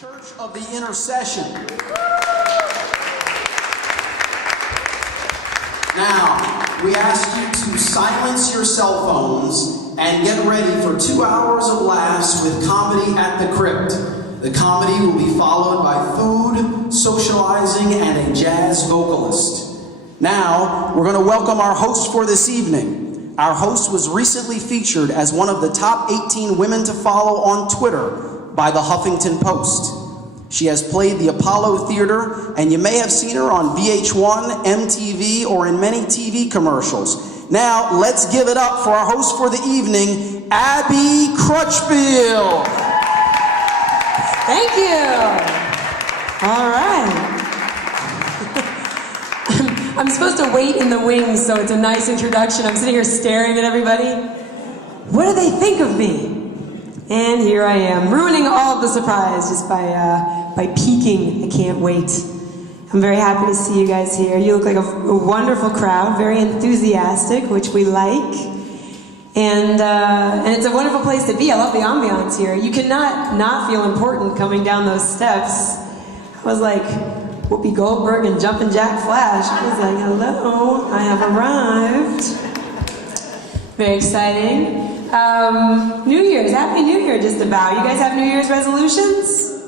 Church of the Intercession. Now, we ask you to silence your cell phones and get ready for 2 hours of laughs with comedy at the Crypt. The comedy will be followed by food, socializing, and a jazz vocalist. Now, we're going to welcome our host for this evening. Our host was recently featured as one of the top 18 women to follow on Twitter by the Huffington Post. She has played the Apollo Theater, and you may have seen her on VH1, MTV, or in many TV commercials. Now, let's give it up for our host for the evening, Abby Crutchfield. Thank you. All right. I'm supposed to wait in the wings, so it's a nice introduction. I'm sitting here staring at everybody. What do they think of me? And here I am, ruining all of the surprise just by peeking. I can't wait. I'm very happy to see you guys here. You look like a wonderful crowd, very enthusiastic, which we like. And it's a wonderful place to be. I love the ambiance here. You cannot not feel important coming down those steps. I was like Whoopi Goldberg and Jumpin' Jack Flash. I was like, hello, I have arrived. Very exciting. New Year's, Happy New Year just about. You guys have New Year's resolutions?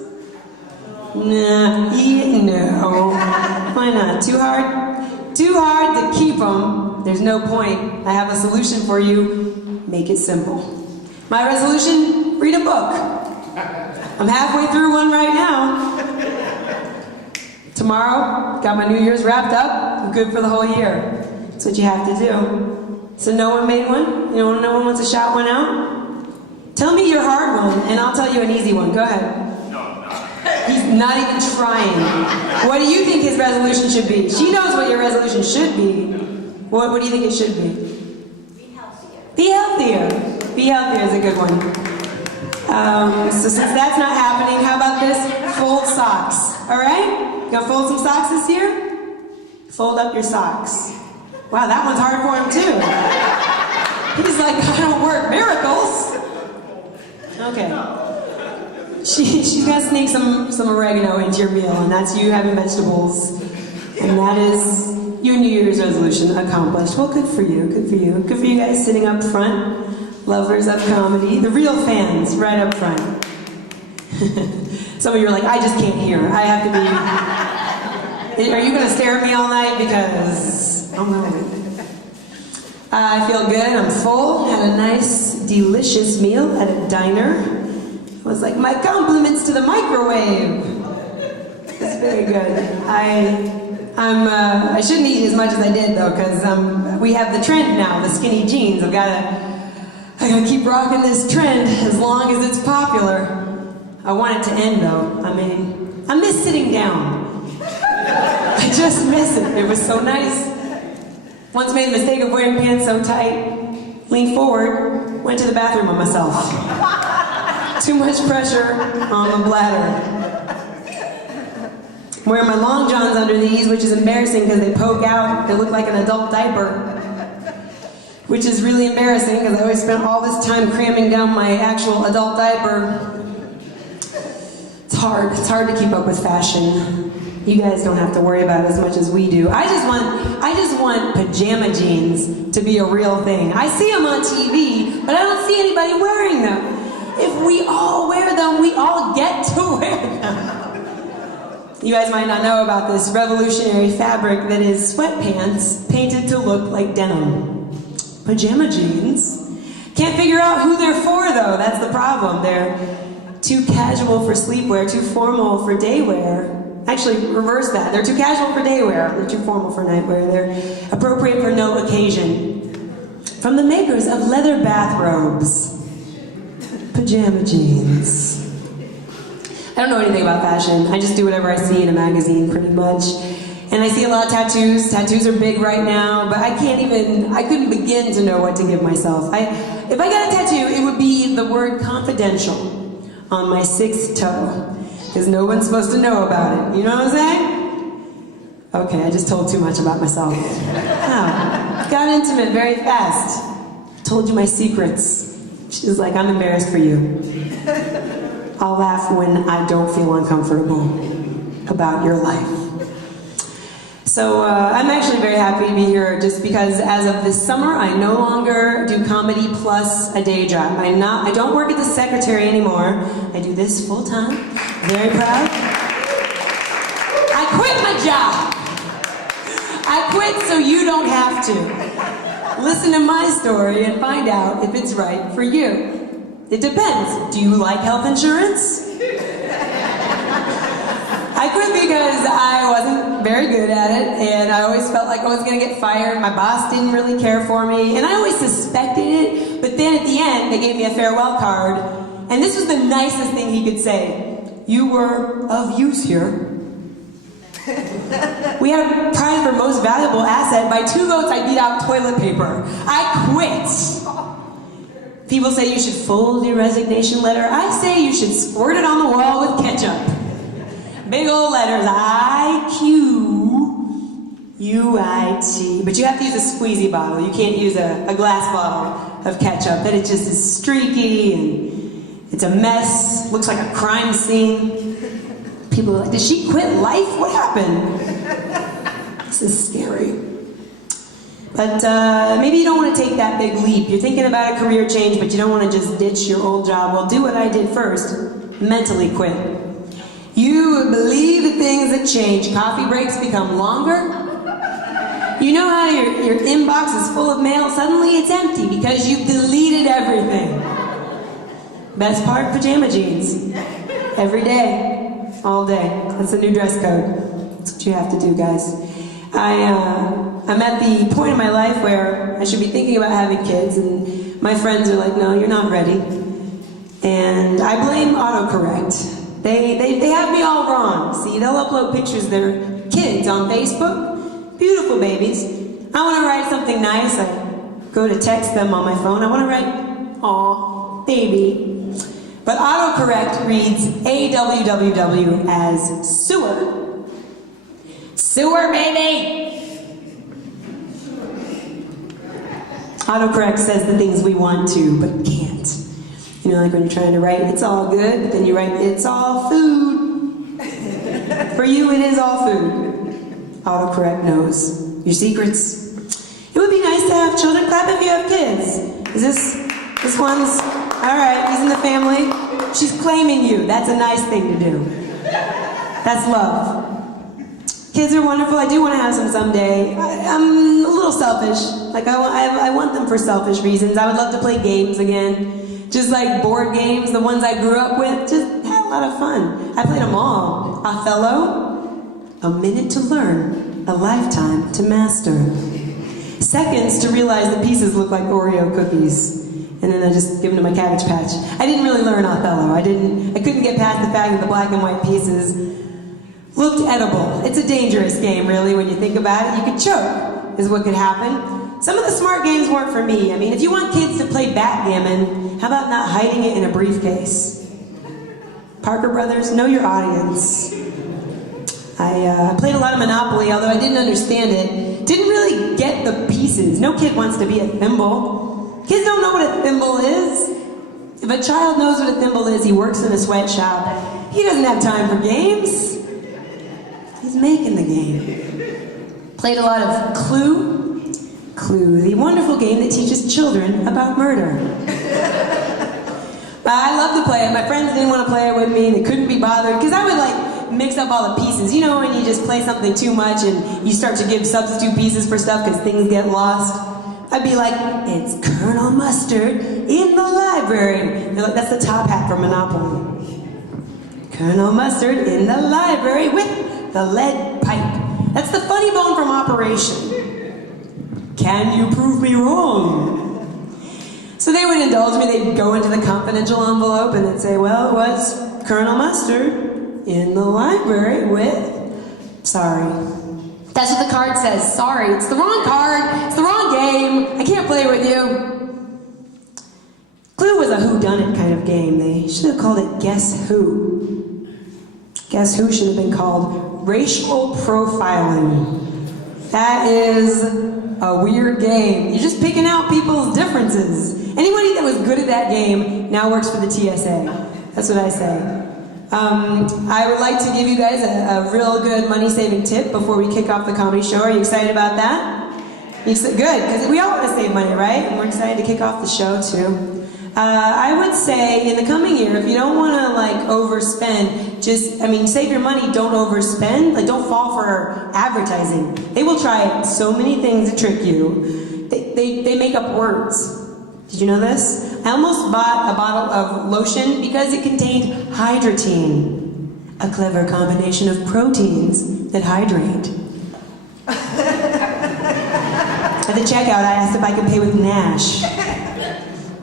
Nah, no. Why not? Too hard? Too hard to keep them. There's no point. I have a solution for you. Make it simple. My resolution, read a book. I'm halfway through one right now. Tomorrow, got my New Year's wrapped up. I'm good for the whole year. That's what you have to do. So no one made one? You know, no one wants to shout one out? Tell me your hard one, and I'll tell you an easy one. Go ahead. No. He's not even trying. What do you think his resolution should be? She knows what your resolution should be. What do you think it should be? Be healthier. Be healthier. Be healthier is a good one. So since that's not happening, how about this? Fold socks. All right? You gonna fold some socks this year? Fold up your socks. Wow, that one's hard for him too. He's like, I don't work miracles. Okay. She's gonna sneak some oregano into your meal, and that's you having vegetables. And that is your New Year's resolution accomplished. Well, good for you, good for you. Good for you guys sitting up front, lovers of comedy, the real fans right up front. Some of you are like, I just can't hear. I have to be... Are you gonna stare at me all night? Because... I feel good, I'm full, had a nice, delicious meal at a diner. I was like, my compliments to the microwave. It's very good. I shouldn't eat as much as I did though, because we have the trend now, the skinny jeans. I gotta keep rocking this trend as long as it's popular. I want it to end though. I mean, I miss sitting down. I just miss it. It was so nice. Once made the mistake of wearing pants so tight, leaned forward, went to the bathroom on myself. Too much pressure on the bladder. I'm wearing my long johns under these, which is embarrassing because they poke out. They look like an adult diaper, which is really embarrassing because I always spent all this time cramming down my actual adult diaper. It's hard to keep up with fashion. You guys don't have to worry about it as much as we do. I just want pajama jeans to be a real thing. I see them on TV, but I don't see anybody wearing them. If we all wear them, we all get to wear them. You guys might not know about this revolutionary fabric that is sweatpants painted to look like denim. Pajama jeans. Can't figure out who they're for though, that's the problem. They're too casual for sleepwear, too formal for day wear. Actually, reverse that. They're too casual for day wear. They're too formal for night wear. They're appropriate for no occasion. From the makers of leather bathrobes. Pajama jeans. I don't know anything about fashion. I just do whatever I see in a magazine, pretty much. And I see a lot of tattoos. Tattoos are big right now, but I couldn't begin to know what to give myself. If I got a tattoo, it would be the word confidential on my 6th toe. Because no one's supposed to know about it. You know what I'm saying? Okay, I just told too much about myself. Wow. Got intimate very fast. Told you my secrets. She's like, I'm embarrassed for you. I'll laugh when I don't feel uncomfortable about your life. So I'm actually very happy to be here just because as of this summer, I no longer do comedy plus a day job. I don't work at the secretary anymore. I do this full time. Very proud. I quit my job. I quit so you don't have to. Listen to my story and find out if it's right for you. It depends. Do you like health insurance? I quit because I wasn't very good at it, and I always felt like I was going to get fired. My boss didn't really care for me, and I always suspected it, but then at the end, they gave me a farewell card, and this was the nicest thing he could say. You were of use here. We had a prize for most valuable asset. By 2 votes, I beat out toilet paper. I quit. People say you should fold your resignation letter. I say you should squirt it on the wall with ketchup. Big old letters, I-Q-U-I-T. But you have to use a squeezy bottle. You can't use a glass bottle of ketchup. Then it just is streaky and it's a mess. Looks like a crime scene. People are like, did she quit life? What happened? This is scary. But maybe you don't want to take that big leap. You're thinking about a career change, but you don't want to just ditch your old job. Well, do what I did first. Mentally quit. You would believe the things that change. Coffee breaks become longer. You know how your inbox is full of mail? Suddenly it's empty because you've deleted everything. Best part, pajama jeans. Every day, all day. That's the new dress code. That's what you have to do, guys. I'm at the point in my life where I should be thinking about having kids, and my friends are like, no, you're not ready. And I blame autocorrect. They have me all wrong. See, they'll upload pictures of their kids on Facebook. Beautiful babies. I want to write something nice. I go to text them on my phone. I want to write, aw, baby. But autocorrect reads AWWW as sewer. Sewer, baby! Autocorrect says the things we want to, but can't. You know, like when you're trying to write, it's all good, but then you write, it's all food. For you, it is all food. Autocorrect knows your secrets. It would be nice to have children. Clap if you have kids. Is this one's, all right, he's in the family. She's claiming you. That's a nice thing to do. That's love. Kids are wonderful. I do want to have some someday. I'm a little selfish. Like, I want them for selfish reasons. I would love to play games again. Just like board games, the ones I grew up with. Just had a lot of fun. I played them all. Othello, a minute to learn, a lifetime to master. Seconds to realize the pieces look like Oreo cookies. And then I just give them to my Cabbage Patch. I didn't really learn Othello. I couldn't get past the fact that the black and white pieces looked edible. It's a dangerous game, really, when you think about it. You could choke, is what could happen. Some of the smart games weren't for me. I mean, if you want kids to play backgammon, how about not hiding it in a briefcase? Parker Brothers, know your audience. I played a lot of Monopoly, although I didn't understand it. Didn't really get the pieces. No kid wants to be a thimble. Kids don't know what a thimble is. If a child knows what a thimble is, he works in a sweatshop. He doesn't have time for games. He's making the game. Played a lot of Clue, the wonderful game that teaches children about murder. But I love to play it. My friends didn't want to play it with me. They couldn't be bothered because I would like mix up all the pieces. You know when you just play something too much and you start to give substitute pieces for stuff because things get lost? I'd be like, it's Colonel Mustard in the library. They're like, that's the top hat for Monopoly. Colonel Mustard in the library with the lead pipe. That's the funny bone from Operation. Can you prove me wrong? So they would indulge me. They'd go into the confidential envelope and they'd say, well, it was Colonel Mustard in the library with... Sorry. That's what the card says. Sorry. It's the wrong card. It's the wrong game. I can't play with you. Clue was a whodunit kind of game. They should have called it Guess Who. Guess Who should have been called Racial Profiling. That is a weird game. You're just picking out people's differences. Anybody that was good at that game now works for the TSA. That's what I say. I would like to give you guys a real good money-saving tip before we kick off the comedy show. Are you excited about that? Good, because we all want to save money, right? And we're excited to kick off the show, too. I would say in the coming year, if you don't want to overspend, save your money, don't overspend. Don't fall for advertising. They will try so many things to trick you. They make up words. Did you know this? I almost bought a bottle of lotion because it contained hydratine, a clever combination of proteins that hydrate. At the checkout, I asked if I could pay with Nash,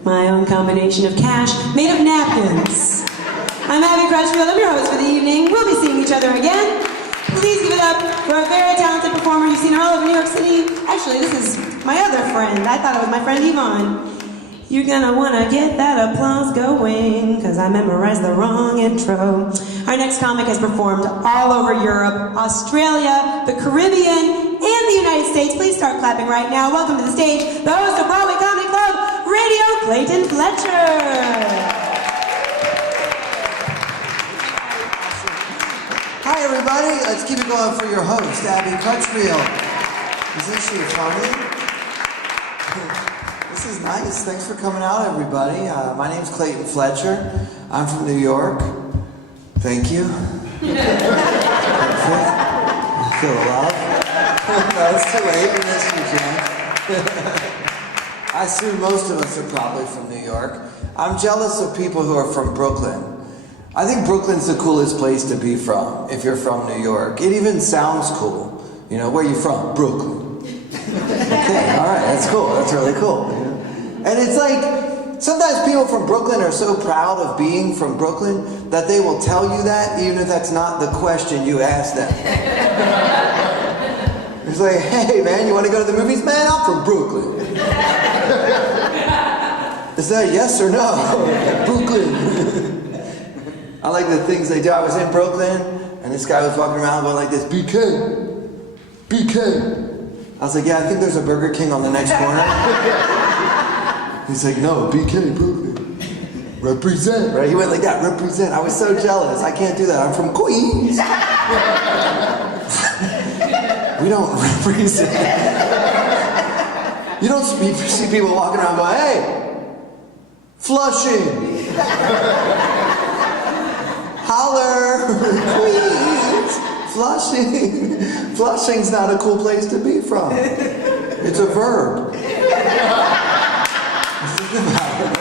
my own combination of cash made of napkins. I'm Abby Crutchfield, I'm your host for the evening. We'll be seeing each other again. Please give it up for a very talented performer you've seen all over New York City. Actually, this is my other friend. I thought it was my friend Yvonne. You're gonna wanna get that applause going, cause I memorized the wrong intro. Our next comic has performed all over Europe, Australia, the Caribbean, and the United States. Please start clapping right now. Welcome to the stage, the host of Broadway Comedy Club Radio, Clayton Fletcher. Hi everybody, let's keep it going for your host, Abby Crutchfield. Isn't she funny? This is nice. Thanks for coming out, everybody. My name's Clayton Fletcher. I'm from New York. Thank you. I feel love. No, it's too late. You missed your chance. I assume most of us are probably from New York. I'm jealous of people who are from Brooklyn. I think Brooklyn's the coolest place to be from, if you're from New York. It even sounds cool. You know, where are you from? Brooklyn. Okay, alright, that's cool. That's really cool. And it's sometimes people from Brooklyn are so proud of being from Brooklyn that they will tell you that even if that's not the question you asked them. It's like, hey man, you want to go to the movies? Man, I'm from Brooklyn. Is that yes or no? Brooklyn. I like the things they do. I was in Brooklyn and this guy was walking around going like this, BK. I was like, yeah, I think there's a Burger King on the next corner. He's like, no, BK, Brooklyn. Represent. Right? He went like that, represent. I was so jealous. I can't do that. I'm from Queens. We don't represent. You don't see people walking around going, hey, Flushing. Holler, Queens. Flushing. Flushing's not a cool place to be from. It's a verb.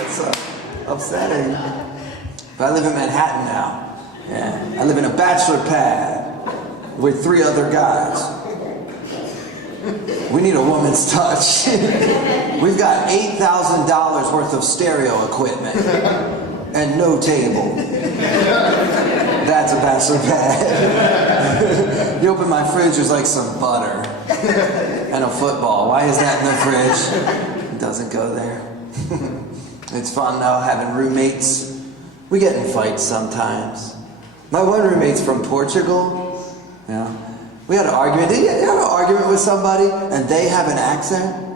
It's upsetting. But I live in Manhattan now. Yeah. I live in a bachelor pad with 3 other guys. We need a woman's touch. We've got $8,000 worth of stereo equipment and no table. That's a bachelor pad. You open my fridge, there's like some butter and a football. Why is that in the fridge? It doesn't go there. It's fun though, having roommates. We get in fights sometimes. My one roommate's from Portugal. Yeah. We had an argument. Did you have an argument with somebody and they have an accent?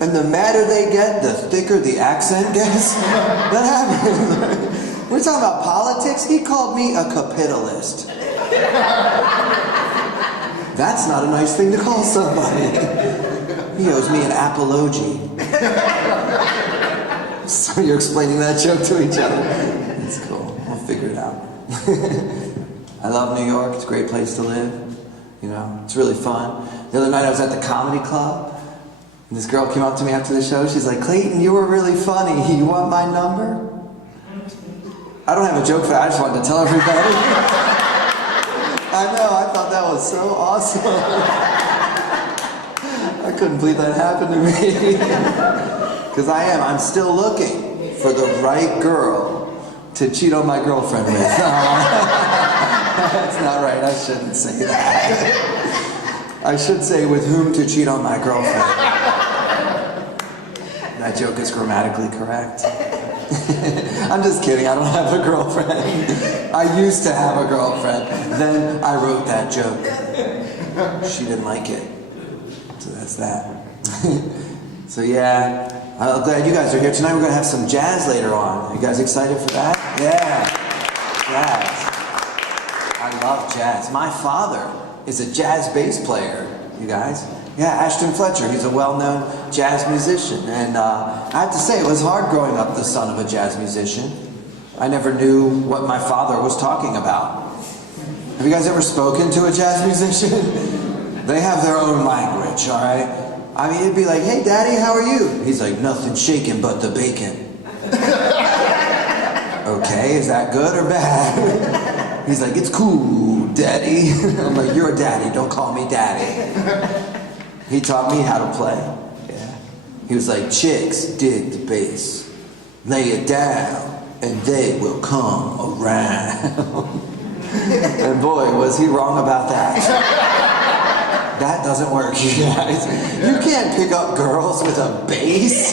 And the madder they get, the thicker the accent gets? That happens. We're talking about politics. He called me a capitalist. That's not a nice thing to call somebody. He owes me an apology. So you're explaining that joke to each other. It's cool. We'll figure it out. I love New York. It's a great place to live. You know, it's really fun. The other night I was at the comedy club. And this girl came up to me after the show. She's like, Clayton, you were really funny. You want my number? I don't have a joke for that. I just wanted to tell everybody. I know. I thought that was so awesome. I couldn't believe that happened to me. Because I'm still looking for the right girl to cheat on my girlfriend with. That's not right. I shouldn't say that. I should say with whom to cheat on my girlfriend. That joke is grammatically correct. I'm just kidding. I don't have a girlfriend. I used to have a girlfriend. Then I wrote that joke. She didn't like it. So that's that. So yeah, I'm glad you guys are here. Tonight we're going to have some jazz later on. You guys excited for that? Yeah, jazz. I love jazz. My father is a jazz bass player, you guys. Yeah, Ashton Fletcher, he's a well-known jazz musician. And I have to say, it was hard growing up the son of a jazz musician. I never knew what my father was talking about. Have you guys ever spoken to a jazz musician? They have their own language, all right? I mean, it'd be like, hey, Daddy, how are you? He's like, nothing shaking but the bacon. Okay, is that good or bad? He's like, it's cool, Daddy. I'm like, you're a daddy, don't call me Daddy. He taught me how to play. Yeah. He was like, chicks dig the bass. Lay it down, and they will come around. And boy, was he wrong about that. That doesn't work, you guys. You can't pick up girls with a bass.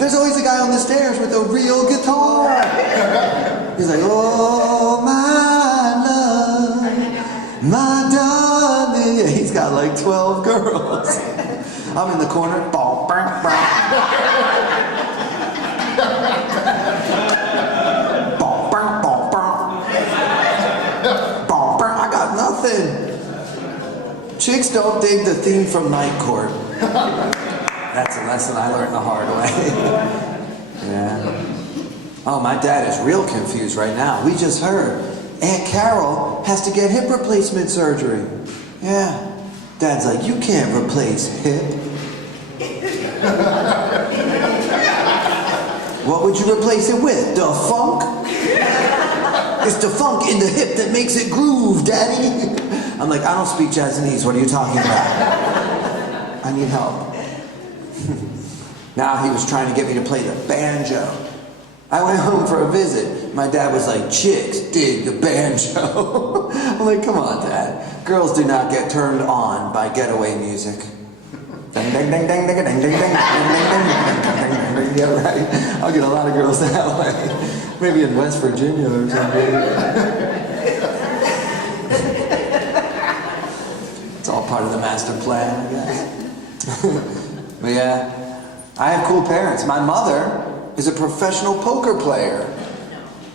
There's always a guy on the stairs with a real guitar. He's like, oh, my love, my darling. He's got like 12 girls. I'm in the corner. I got nothing. Chicks don't dig the theme from Night Court. That's a lesson I learned the hard way. Yeah. Oh, my dad is real confused right now. We just heard Aunt Carol has to get hip replacement surgery. Yeah. Dad's like, you can't replace hip. What would you replace it with? The funk? It's the funk in the hip that makes it groove, Daddy. I'm like, I don't speak Japanese. What are you talking about? I need help. Now he was trying to get me to play the banjo. I went home for a visit. My dad was like, chicks dig the banjo. I'm like, come on, Dad. Girls do not get turned on by getaway music. Ding, ding, ding, ding, ding, ding, ding, ding, ding, ding, ding. Yeah, right. I'll get a lot of girls that way. Maybe in West Virginia or something. It's all part of the master plan, I guess. But yeah, I have cool parents. My mother is a professional poker player.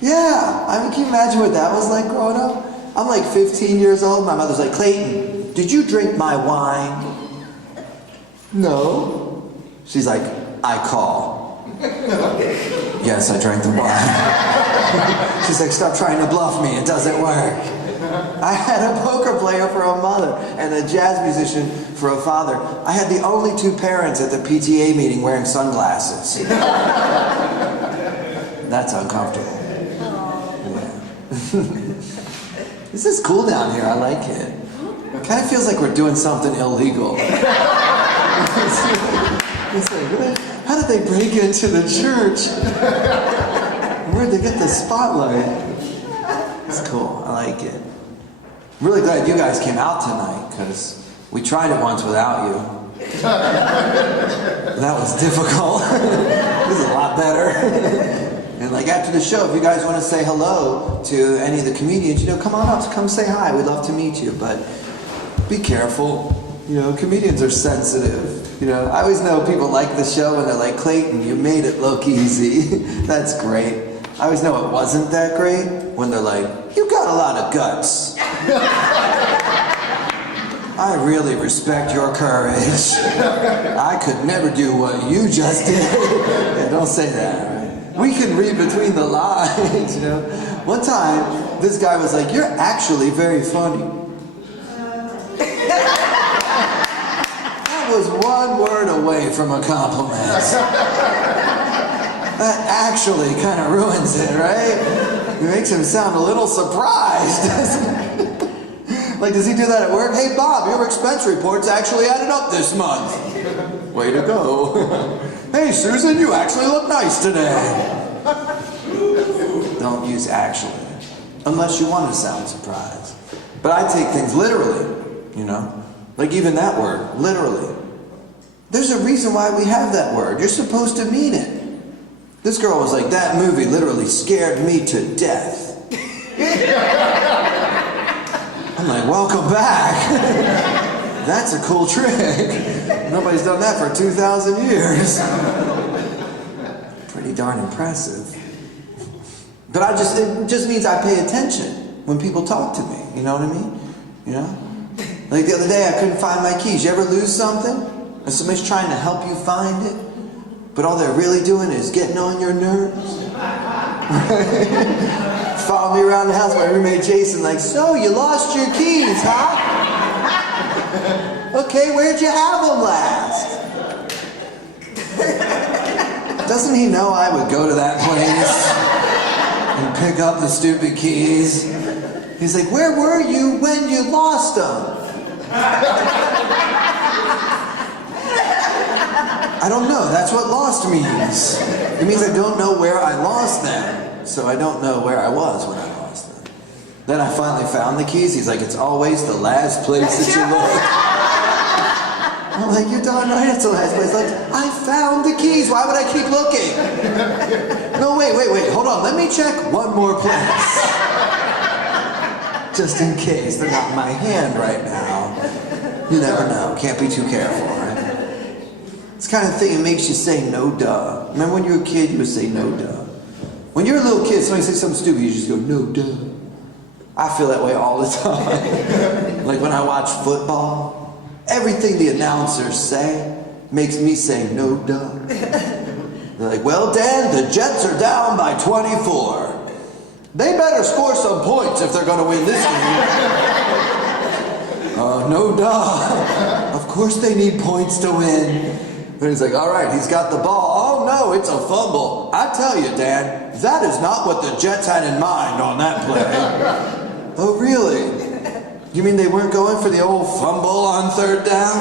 Yeah, I mean, can you imagine what that was like growing up? I'm like 15 years old. My mother's like, Clayton, did you drink my wine? No. She's like, I call. Yes, I drank the wine. She's like, stop trying to bluff me. It doesn't work. I had a poker player for a mother and a jazz musician for a father. I had the only two parents at the PTA meeting wearing sunglasses. That's uncomfortable. Yeah. This is cool down here. I like it. It kind of feels like we're doing something illegal. It's like, how did they break into the church? Where'd they get the spotlight? It's cool. I like it. I'm really glad you guys came out tonight, because we tried it once without you. That was difficult. This is a lot better. And like after the show, if you guys want to say hello to any of the comedians, come on up, come say hi. We'd love to meet you, but be careful. Comedians are sensitive. I always know people like the show and they're like, Clayton, you made it look easy. That's great. I always know it wasn't that great when they're like, you got a lot of guts. I really respect your courage. I could never do what you just did. Yeah, don't say that, right? We can read between the lines, One time, this guy was like, you're actually very funny. That was one word away from a compliment. That actually kind of ruins it, right? It makes him sound a little surprised, doesn't it? Like, does he do that at work? Hey, Bob, your expense report's actually added up this month. Way to go. Hey, Susan, you actually look nice today. Don't use actually, unless you want to sound surprised. But I take things literally, Like even that word, literally. There's a reason why we have that word. You're supposed to mean it. This girl was like, that movie literally scared me to death. I'm like, welcome back. That's a cool trick. Nobody's done that for 2,000 years. Pretty darn impressive. But it just means I pay attention when people talk to me. You know what I mean? You know? Like the other day, I couldn't find my keys. You ever lose something? And somebody's trying to help you find it, but all they're really doing is getting on your nerves? Follow me around the house, my roommate Jason, like, so you lost your keys, huh? Okay, where'd you have them last? Doesn't he know I would go to that place and pick up the stupid keys? He's like, where were you when you lost them? I don't know. That's what lost means. It means I don't know where I lost them. So I don't know where I was when I lost them. Then I finally found the keys. He's like, it's always the last place that you look. I'm like, you're darn right it's the last place. Like, I found the keys. Why would I keep looking? No, wait. Hold on. Let me check one more place. Just in case they're not in my hand right now. You never know. Can't be too careful, right? It's the kind of thing that makes you say no duh. Remember when you were a kid, you would say no duh. When you're a little kid, somebody says something stupid, you just go no duh. I feel that way all the time. Like when I watch football, everything the announcers say makes me say no duh. They're like, well, Dan, the Jets are down by 24. They better score some points if they're going to win this game. No duh. Of course they need points to win. And he's like, all right, he's got the ball. Oh no, it's a fumble. I tell you, Dan, that is not what the Jets had in mind on that play. Oh really? You mean they weren't going for the old fumble on third down?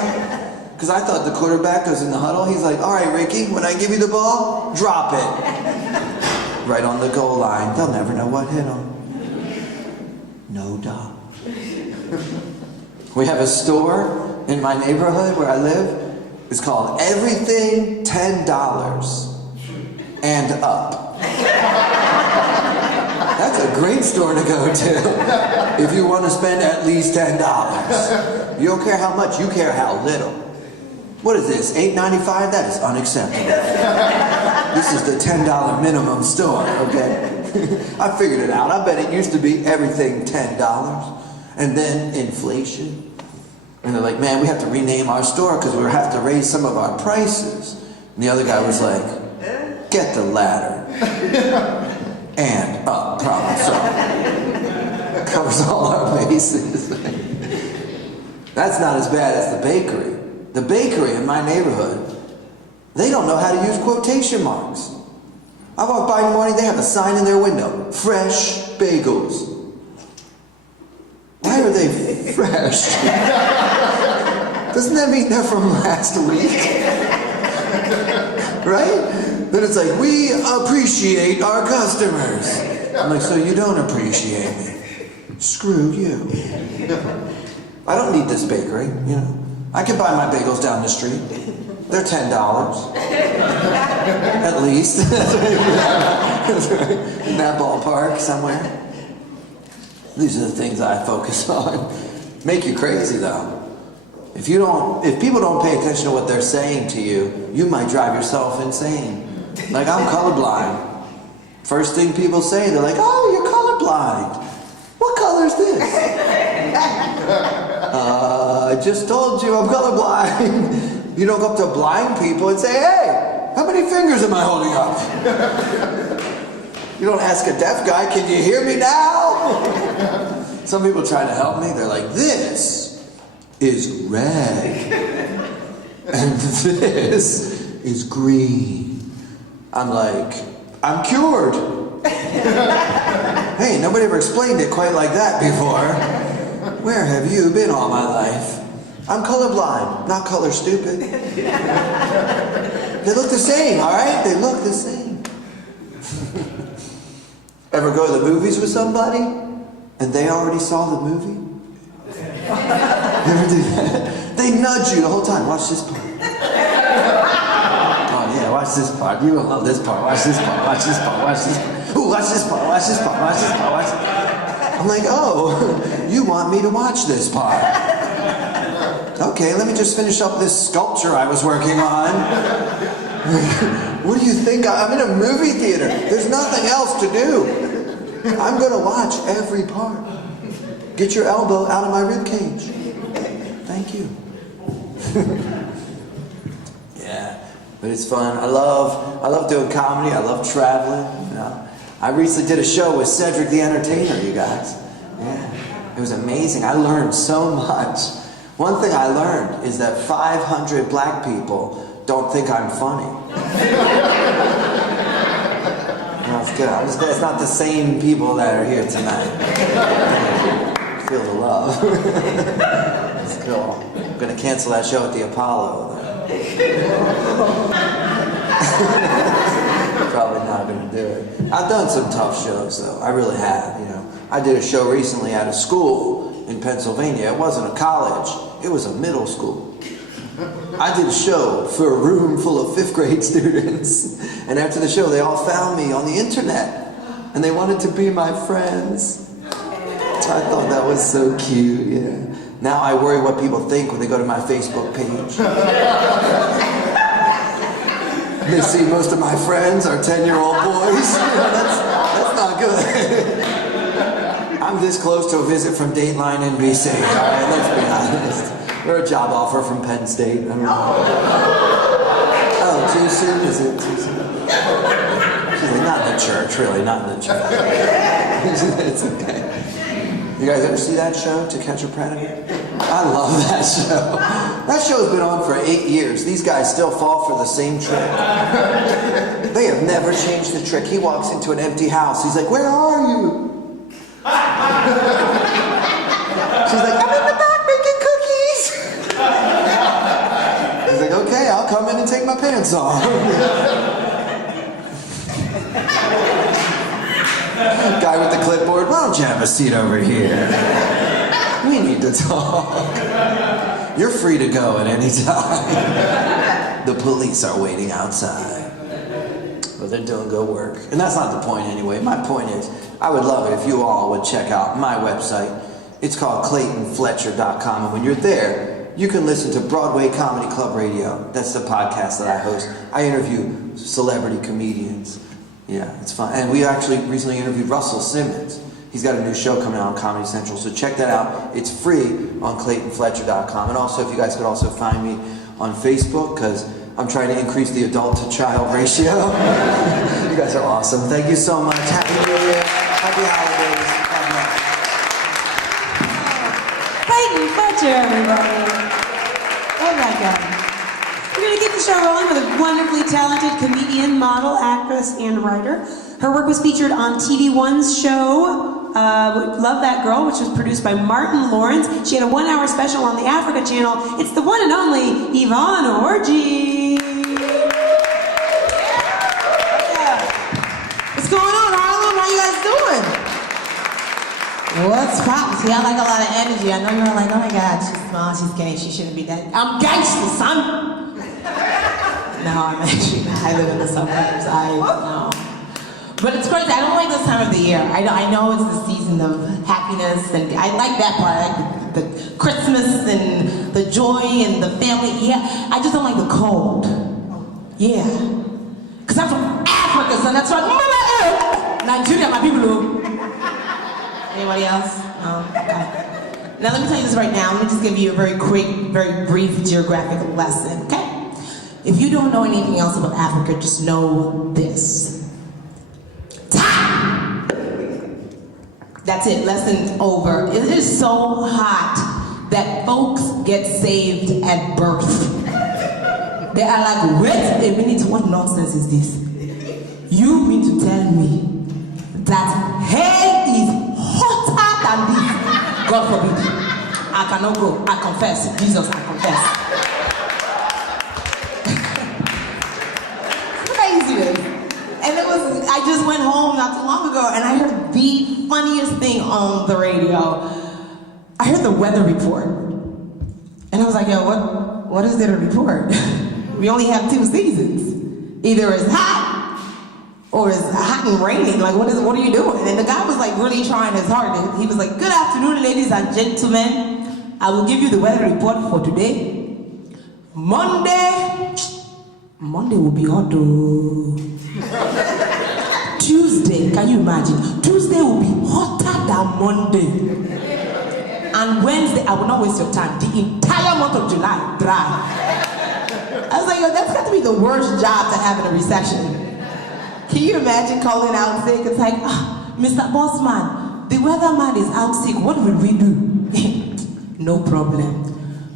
Because I thought the quarterback was in the huddle. He's like, all right, Ricky, when I give you the ball, drop it. Right on the goal line. They'll never know what hit them. No duh. We have a store in my neighborhood where I live. It's called Everything $10 and Up. That's a great store to go to if you want to spend at least $10. You don't care how much, you care how little. What is this, $8.95? That is unacceptable. This is the $10 minimum store, okay? I figured it out. I bet it used to be everything $10. And then inflation. And they're like, man, we have to rename our store because we have to raise some of our prices. And the other guy was like, get the ladder. And up, problem solved. Covers all our bases. That's not as bad as the bakery. The bakery in my neighborhood, they don't know how to use quotation marks. I walk by in the morning, they have a sign in their window, fresh bagels. Why are they fresh? Doesn't that mean they're from last week? Right? Then it's like, we appreciate our customers. I'm like, so you don't appreciate me. Screw you. I don't need this bakery, you know. I can buy my bagels down the street. They're $10. At least. In that ballpark somewhere. These are the things I focus on. Make you crazy though. If people don't pay attention to what they're saying to you, you might drive yourself insane. Like, I'm colorblind. First thing people say, they're like, oh, you're colorblind. What color is this? I just told you I'm colorblind. You don't go up to blind people and say, hey, how many fingers am I holding up? You don't ask a deaf guy, can you hear me now? Some people try to help me. They're like, this is red. And this is green. I'm like, I'm cured. Hey, nobody ever explained it quite like that before. Where have you been all my life? I'm colorblind, not color stupid. They look the same, all right? They look the same. Ever go to the movies with somebody and they already saw the movie? You ever do that? They nudge you the whole time. Watch this part. Oh yeah, watch this part. You will love this part. Watch this part. Watch this part. Watch this part. Ooh, watch this part. Watch this part. Watch this part. Watch this part. I'm like, oh, you want me to watch this part? Okay, let me just finish up this sculpture I was working on. What do you think? I'm in a movie theater. There's nothing else to do. I'm gonna watch every part. Get your elbow out of my ribcage. Thank you. Yeah, but it's fun. I love doing comedy. I love traveling. You know. I recently did a show with Cedric the Entertainer, you guys. Yeah, it was amazing. I learned so much. One thing I learned is that 500 black people don't think I'm funny. That's good. It's not the same people that are here tonight. Feel the love. It's cool. I'm gonna cancel that show at the Apollo. Probably not gonna do it. I've done some tough shows though. I really have. You know, I did a show recently at a school in Pennsylvania. It wasn't a college. It was a middle school. I did a show for a room full of 5th grade students. And after the show, they all found me on the internet. And they wanted to be my friends. I thought that was so cute, yeah. Now I worry what people think when they go to my Facebook page. They see most of my friends are 10-year-old boys. That's not good. I'm this close to a visit from Dateline NBC. All right, let's be honest. Or a job offer from Penn State. I don't know. Oh, too soon? Is it too soon? She's like, not in the church, really, not in the church. It's okay. You guys ever see that show, To Catch a Predator? I love that show. That show's been on for 8 years. These guys still fall for the same trick. They have never changed the trick. He walks into an empty house. He's like, where are you? She's like, I'm in the back making cookies. He's like, okay, I'll come in and take my pants off. Guy with the clipboard, why don't you have a seat over here? We need to talk. You're free to go at any time. The police are waiting outside. But they're doing good work. And that's not the point anyway. My point is, I would love it if you all would check out my website. It's called ClaytonFletcher.com. And when you're there, you can listen to Broadway Comedy Club Radio. That's the podcast that I host. I interview celebrity comedians. Yeah, it's fun. And we actually recently interviewed Russell Simmons. He's got a new show coming out on Comedy Central, so check that out. It's free on ClaytonFletcher.com. And also, if you guys could also find me on Facebook, because I'm trying to increase the adult-to-child ratio. You guys are awesome. Thank you so much. Happy New Year. Happy holidays. Clayton Fletcher, everybody. Oh my God. We're going to get the show rolling with a wonderfully talented comedian, model, actress, and writer. Her work was featured on TV One's show, Love That Girl, which was produced by Martin Lawrence. She had a 1-hour special on the Africa Channel. It's the one and only Yvonne Orji. Yeah. What's going on, Harlem? How you guys doing? What's poppin'? See, I like a lot of energy. I know you're like, oh my God, she's small, she's skinny, she shouldn't be dead. I'm gangster, son! No, I live in the suburbs. No. But it's crazy. I don't like this time of the year. I know it's the season of happiness, and I like that part. I like the Christmas and the joy and the family. Yeah, I just don't like the cold. Yeah. Because I'm from Africa, son. That's right. Nigeria, my people. Anybody else? No? Okay. Now let me tell you this right now. Let me just give you a very quick, very brief geographic lesson, okay? If you don't know anything else about Africa, just know this. Time! That's it, lesson over. It is so hot that folks get saved at birth. They are like, wait a minute, what nonsense is this? You mean to tell me that hell is hotter than this? God forbid. I cannot go. I confess. Jesus, I confess. And I just went home not too long ago and I heard the funniest thing on the radio. I heard the weather report. And I was like, yo, what is there to report? We only have 2 seasons. Either it's hot or it's hot and raining. Like, what are you doing? And the guy was like really trying his hardest. He was like, good afternoon, ladies and gentlemen. I will give you the weather report for today. Monday will be hot though. Tuesday, can you imagine? Tuesday will be hotter than Monday. And Wednesday, I will not waste your time. The entire month of July, dry. I was like, yo, that's got to be the worst job to have in a recession. Can you imagine calling out sick? It's like, Mr. Bossman, the weatherman is out sick. What will we do? No problem.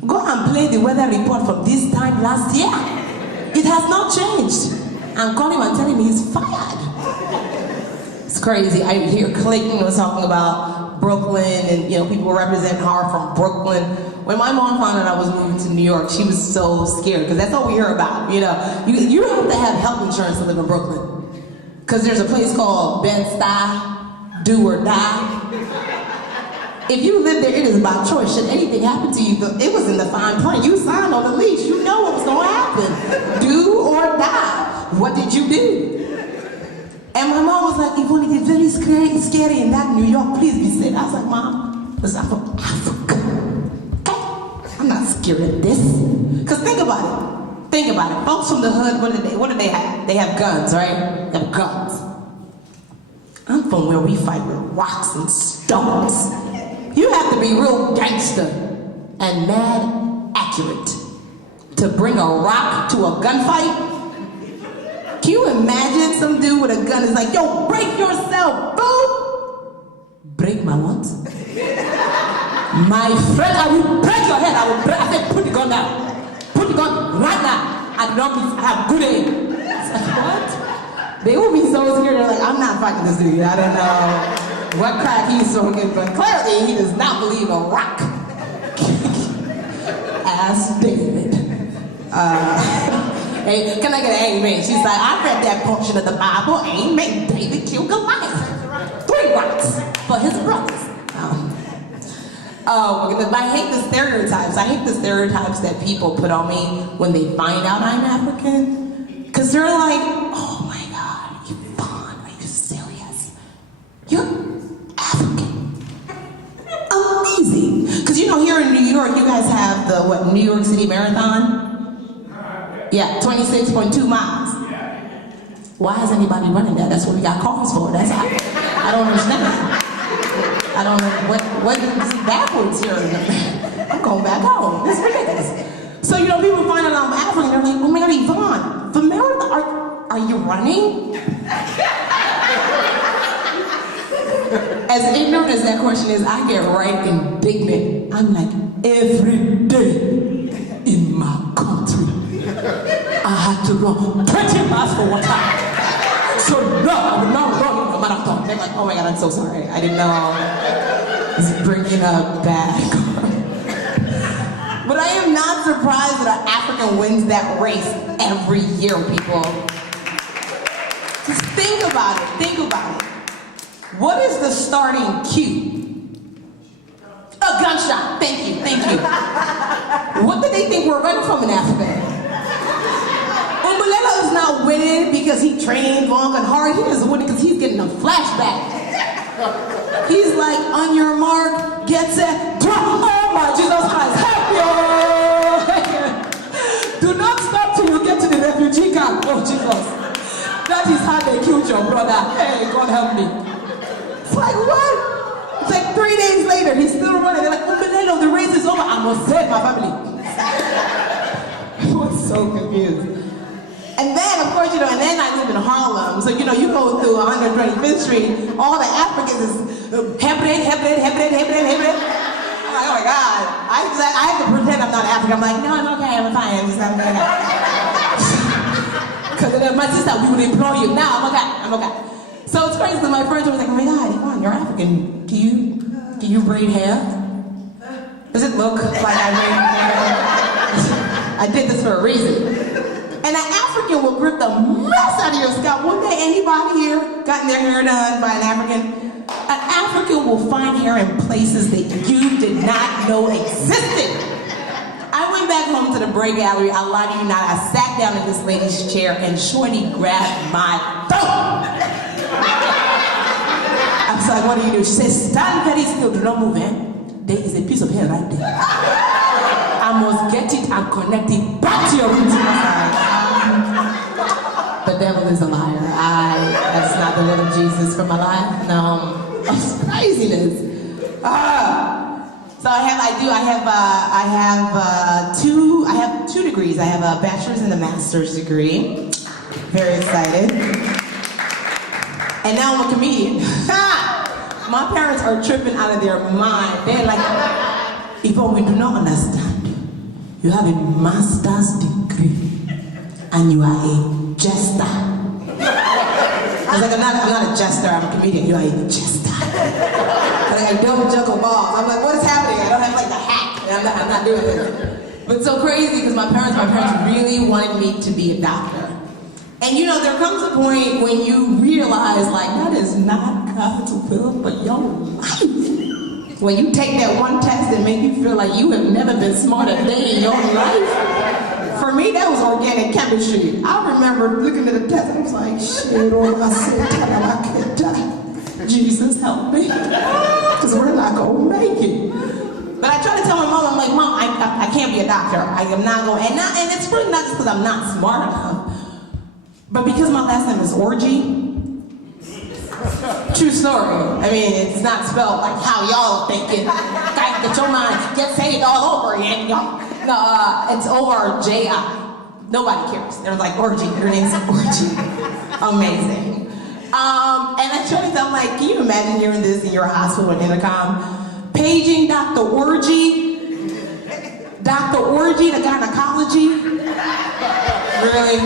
Go and play the weather report from this time last year. It has not changed. And call him and tell him he's fired. It's crazy. I hear Clayton was talking about Brooklyn and people represent her from Brooklyn. When my mom found out I was moving to New York, she was so scared because that's all we hear about. You have to have health insurance to live in Brooklyn. Because there's a place called Bed-Stuy, Do or Die. If you live there, it is by choice. Should anything happen to you, it was in the fine print. You signed on the lease. You know what's going to happen. Do or die. What did you do? And my mom was like, Yvonne, it is very scary in that New York. Please be safe. I was like, Mom, listen, I'm from Africa. Okay? I'm not scared of this. Because think about it. Think about it. Folks from the hood, what do they have? They have guns, right? They have guns. I'm from where we fight with rocks and stones. You have to be real gangster and mad accurate to bring a rock to a gunfight. Can you imagine some dude with a gun is like, yo, break yourself, boo! Break my what? My friend, I will break your head. I said, put the gun down. Put the gun right now. I have good aim. It's like, what? They will be so scared. They're like, I'm not fighting this dude. I don't know what crack he's smoking, but clearly he does not believe a rock. Ask David. Hey, can I get an amen? She's like, I read that portion of the Bible. Amen. David killed Goliath. 3 rocks for his brothers. I hate the stereotypes. I hate the stereotypes that people put on me when they find out I'm African. Because they're like, oh my God, Yvonne, are you serious? You're African. Amazing. Because here in New York, you guys have the, New York City Marathon? Yeah, 26.2 miles. Why is anybody running that? That's what we got cars for. I don't understand. I don't know what is backwards here. I'm going back home. It's ridiculous. So people find out I'm African. They're like, oh my God, Yvonne, the marathon, are you running? As ignorant as that question is, I get right indignant. I'm like, every day in my country, I had to run 20 miles for water. So no, I would not run a marathon. They're like, oh my God, I'm so sorry. I didn't know. It's bringing up bad. But I am not surprised that an African wins that race every year, people. Just think about it. Think about it. What is the starting cue? A gunshot. Thank you. Thank you. What do they think we're running from in Africa? Umbalelo is not winning because he trained long and hard. He is winning because he's getting a flashback. He's like, on your mark, get set, drop. Oh my Jesus Christ, help me! Do not stop till you get to the refugee camp. Oh Jesus. That is how they killed your brother. Hey, God help me. It's like, what? It's like 3 days later, he's still running. They're like, Umbalelo, the race is over. I must save my family. I was so confused. And then, of course, and then I live in Harlem. So, you go through 125th Street, all the Africans is Hebron. I'm like, oh my God. I have to pretend I'm not African. I'm like, no, I'm okay, I'm fine. I'm just not okay. Because my sister, we would implore you. No, I'm okay. So it's crazy because my friends were like, oh my God, Yvonne, you're African. Can you braid hair? Does it look like I braid hair? I did this for a reason. And an African will grip the mess out of your scalp. One day, anybody here gotten their hair done by an African? An African will find hair in places that you did not know existed. I went back home to the braid gallery. I lie to you not. I sat down in this lady's chair and shorty grabbed my throat. I was like, what do you do? She said, stand very still. Do not move, there is a piece of hair right there. I must get it and connect it back to your root. The devil is a liar. That's not the will of Jesus for my life. No, it's craziness. So I have two degrees. I have a bachelor's and a master's degree. Very excited. And now I'm a comedian. My parents are tripping out of their mind. They're like, Yvonne, we do not understand. You have a master's degree and you are a jester. I was like, I'm not a jester, I'm a comedian. You are a jester. I don't juggle balls. I'm like, what is happening? I don't have like the hat. I'm not doing it. But it's so crazy because my parents really wanted me to be a doctor. And you know, there comes a point when you realize like that is not God's will for your life. When you take that one test that makes you feel like you have never been smart a day in your life. For me, that was organic chemistry. I remember looking at the test and I was like, shit, I can't die. Jesus help me. Because we're not going to make it. But I try to tell my mom, I'm like, Mom, I can't be a doctor. I am not going, and it's really not just because I'm not smart enough, but because my last name is Orgy. True story. I mean, it's not spelled like how y'all thinking. Get your mind, get saved all over again, y'all. No, it's O-R-J-I. Nobody cares. They're like, Orgy, her name's Orgy. Amazing. And I try to tell them, like, can you imagine hearing this in your hospital in intercom? Paging Dr. Orgy. Dr. Orgy, the gynecology. Really?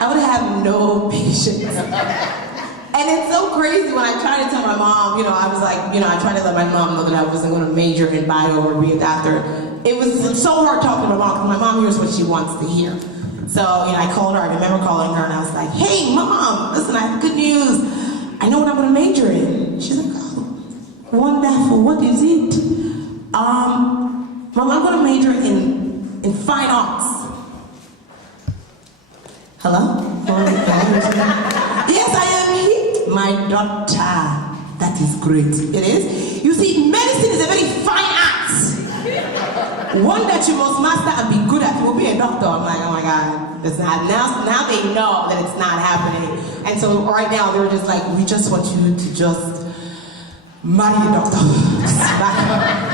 I would have no patience. And it's so crazy when I try to tell my mom, I was like, I tried to let my mom know that I wasn't going to major in bio or be a doctor. It was so hard talking to my mom because my mom hears what she wants to hear. So, I called her, I remember calling her and I was like, hey, Mom, listen, I have good news. I know what I'm going to major in. She's like, oh, wonderful, what is it? Mom, I'm going to major in fine arts. Hello? Yes, I am here. My daughter. That is great. It is? You see, medicine is a very fine art. One that you must master and be good at. You will be a doctor. I'm like, oh my God. It's not. Now they know that it's not happening. And so right now they're just like, we just want you to just marry a doctor.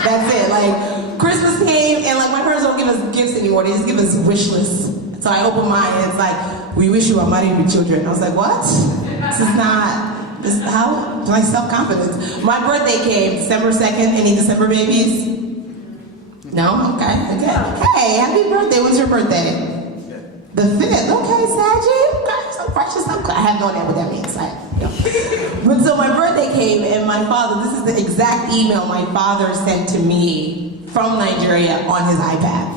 That's it. Like, Christmas came and like my parents don't give us gifts anymore. They just give us wish lists. So I opened mine and it's like, we wish you were married with children. I was like, what? This is how? My self-confidence. My birthday came December 2nd. Any December babies? No? Okay. Hey, happy birthday. When's your birthday? The 5th. Okay, Sagitt. Okay, so precious. I have no idea what that means. But so my birthday came and my father, this is the exact email my father sent to me from Nigeria on his iPad.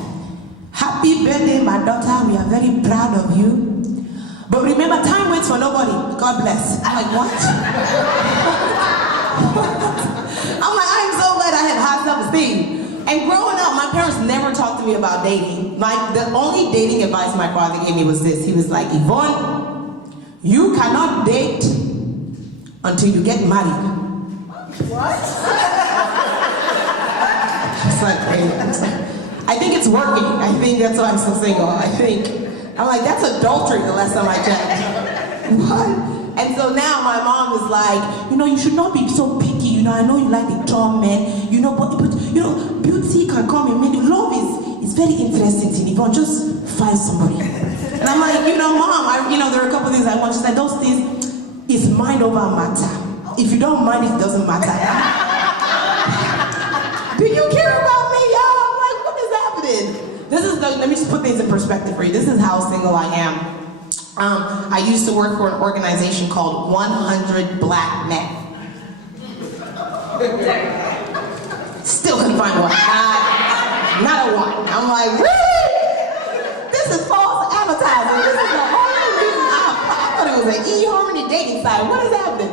Happy birthday, my daughter. We are very proud of you. But remember, time waits for nobody. God bless. I'm like, what? I'm like, I am so glad I had high self-esteem. And growing up, my parents never talked to me about dating. The only dating advice my father gave me was this. He was like, Yvonne, you cannot date until you get married. What? It's like, I think it's working. I think that's why I'm still single. I'm like, that's adultery the last time I checked. What? And so now my mom is like, you should not be so picky. I know you like the tall men. But beauty can come in many. Love is very interesting to you. But just find somebody. And I'm like, Mom, there are a couple things I want. She said, those things is mind over matter. If you don't mind, it doesn't matter. Do you care about me, y'all? I'm like, what is happening? Let me just put things in perspective for you. This is how single I am. I used to work for an organization called 100 Black Men. Still couldn't find one. Not a one. I'm like, really? This is false advertising. This is the only reason I thought it was an eHarmony dating site. What is happening?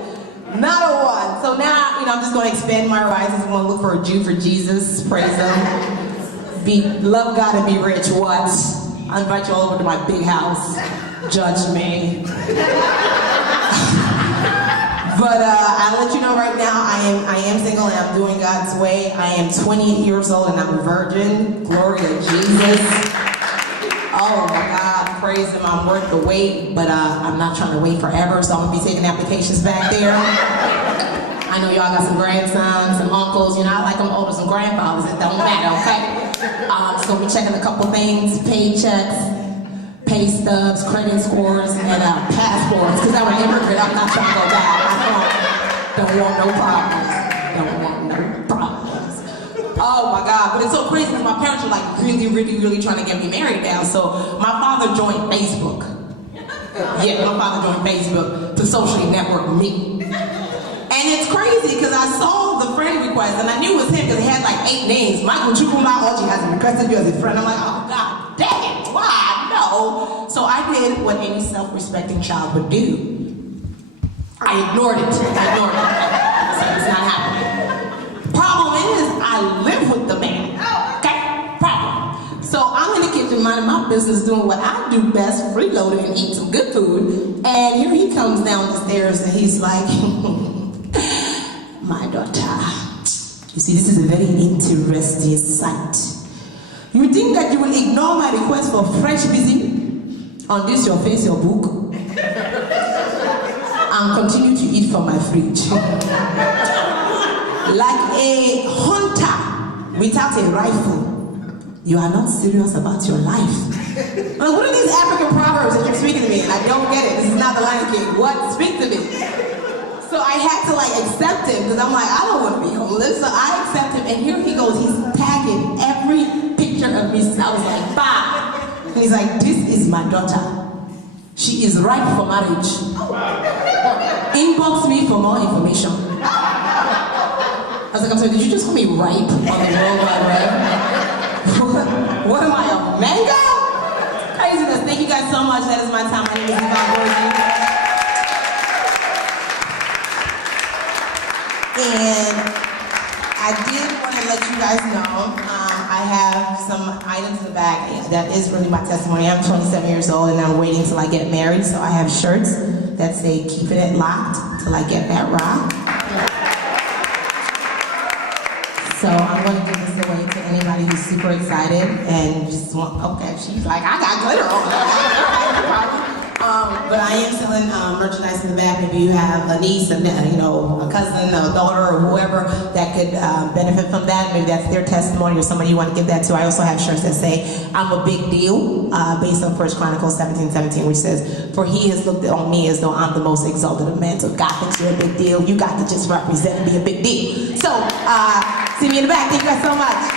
Not a one. So now, I'm just going to expand my horizons. I'm going to look for a Jew for Jesus. Praise him. Love God and be rich. What? I'll invite you all over to my big house. Judge me. But I'll let you know right now, I am single and I'm doing God's way. I am 28 years old and I'm a virgin. Glory to Jesus. Oh my God, praise him, I'm worth the wait, but I'm not trying to wait forever, so I'm gonna be taking applications back there. I know y'all got some grandsons, some uncles, you know, I like them older, some grandfathers, it don't matter, okay? So we're checking a couple things, paychecks, pay stubs, credit scores, and passports, because I'm an immigrant, I'm not trying to go back. I don't want no problems. Don't want no problems. Oh my God, but it's so crazy because my parents are like really trying to get me married now. So my father joined Facebook. Yeah, my father joined Facebook to socially network me. And it's crazy because I saw the friend request and I knew it was him because he had like 8 names. Michael Chukwuma has requested you as a friend. I'm like, oh God, dang it, why? No. So I did what any self-respecting child would do. I ignored it. So it's not happening. Problem is, I live with the man. Okay? Problem. So I'm in the kitchen minding my business, doing what I do best, freeloading and eating some good food. And here he comes down the stairs and he's like, my daughter. You see, this is a very interesting sight. You think that you will ignore my request for fresh visit on this your face, your book, and continue to eat from my fridge. Like a hunter without a rifle, you are not serious about your life. Like, what are these African proverbs that you're speaking to me? I don't get it. This is not the Lion King. What? Speak to me. So I had to like accept him because I'm like, I don't want to be homeless. So I accept him, and here he goes. He's tagging every picture of me. I was like, bah. And he's like, this is my daughter. She is ripe for marriage. Inbox me for more information. I was like, I'm sorry, did you just call me ripe on the World Wide Web? What am I, a mango? Craziness. Thank you guys so much. That is my time. My name is Yvonne Borgi. And I did want to let you guys know, I have some items in the back. That is really my testimony. I'm 27 years old and I'm waiting till I get married. So I have shirts that say, keeping it locked till I get that rock. So I'm going to give this away to anybody who's super excited and just want, okay, she's like, I got glitter on. But I am selling merchandise in the back. Maybe you have a niece, a cousin, a daughter, or whoever that could benefit from that. Maybe that's their testimony or somebody you want to give that to. I also have shirts that say, I'm a big deal, based on 1 Chronicles 17:17, which says, for he has looked on me as though I'm the most exalted of men. So God thinks you're a big deal. You got to just represent and be a big deal. So, see me in the back. Thank you guys so much.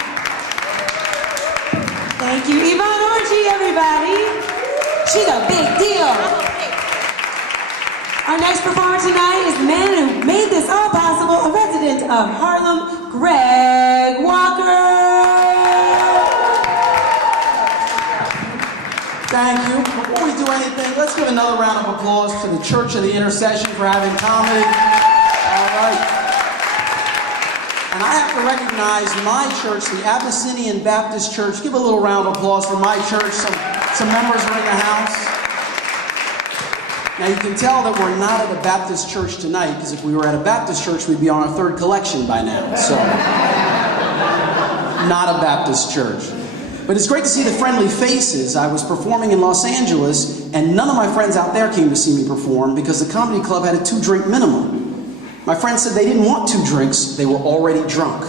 Thank you, Yvonne Orji, everybody. She's a big deal. Our next performer tonight is the man who made this all possible, a resident of Harlem, Greg Walker. Thank you. Before we do anything, let's give another round of applause to the Church of the Intercession for having comedy. All right. And I have to recognize my church, the Abyssinian Baptist Church. Give a little round of applause for my church. Some members are in the house. Now you can tell that we're not at a Baptist church tonight, because if we were at a Baptist church, we'd be on our 3rd collection by now. So, not a Baptist church. But it's great to see the friendly faces. I was performing in Los Angeles, and none of my friends out there came to see me perform because the comedy club had a 2-drink minimum. My friends said they didn't want 2 drinks, they were already drunk.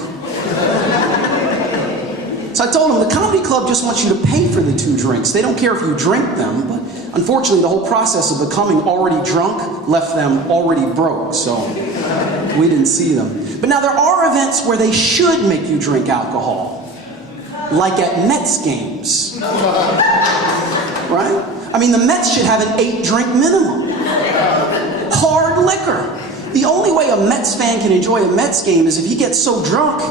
So I told them, the comedy club just wants you to pay for the 2 drinks. They don't care if you drink them, but unfortunately the whole process of becoming already drunk left them already broke, so we didn't see them. But now there are events where they should make you drink alcohol, like at Mets games. Right? I mean, the Mets should have an 8-drink minimum. Hard liquor. The only way a Mets fan can enjoy a Mets game is if he gets so drunk,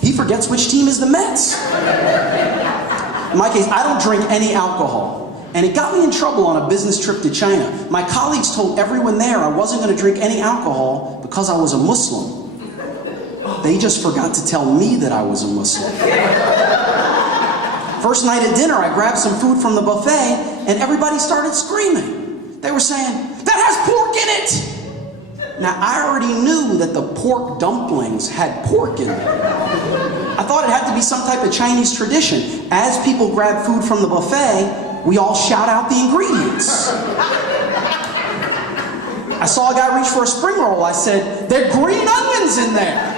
he forgets which team is the Mets. In my case, I don't drink any alcohol. And it got me in trouble on a business trip to China. My colleagues told everyone there I wasn't going to drink any alcohol because I was a Muslim. They just forgot to tell me that I was a Muslim. First night at dinner, I grabbed some food from the buffet, and everybody started screaming. They were saying, that has pork in it! Now, I already knew that the pork dumplings had pork in them. I thought it had to be some type of Chinese tradition. As people grab food from the buffet, we all shout out the ingredients. I saw a guy reach for a spring roll. I said, "There are green onions in there."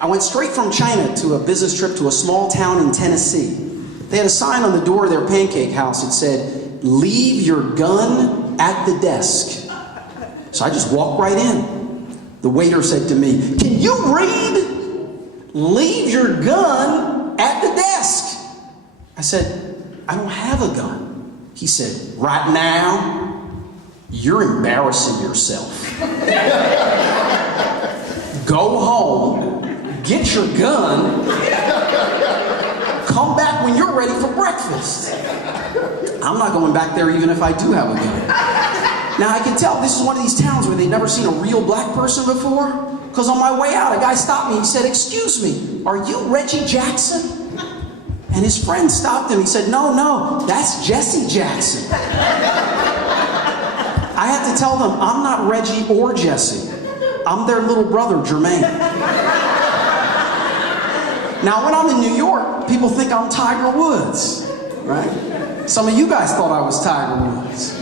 I went straight from China to a business trip to a small town in Tennessee. They had a sign on the door of their pancake house that said, "Leave your gun at the desk." So I just walked right in. The waiter said to me, "Can you read? Leave your gun at the desk." I said, "I don't have a gun." He said, "Right now, you're embarrassing yourself. Go home, get your gun, come back when you're ready for breakfast." I'm not going back there even if I do have a gun. Now I can tell this is one of these towns where they've never seen a real black person before, because on my way out, a guy stopped me. He said, "Excuse me, are you Reggie Jackson?" And his friend stopped him. He said, No, that's Jesse Jackson." I had to tell them, I'm not Reggie or Jesse. I'm their little brother, Jermaine. Now, when I'm in New York, people think I'm Tiger Woods, right? Some of you guys thought I was Tiger Woods.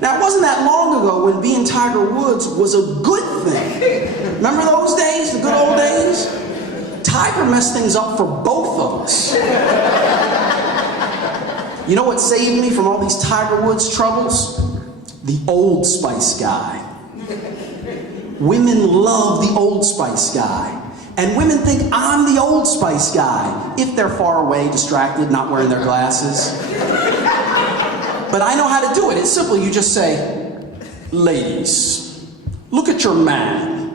Now, it wasn't that long ago when being Tiger Woods was a good thing. Remember those days, the good old days? Tiger messed things up for both of us. You know what saved me from all these Tiger Woods troubles? The Old Spice guy. Women love the Old Spice guy. And women think I'm the Old Spice guy, if they're far away, distracted, not wearing their glasses. But I know how to do it. It's simple. You just say, "Ladies, look at your man.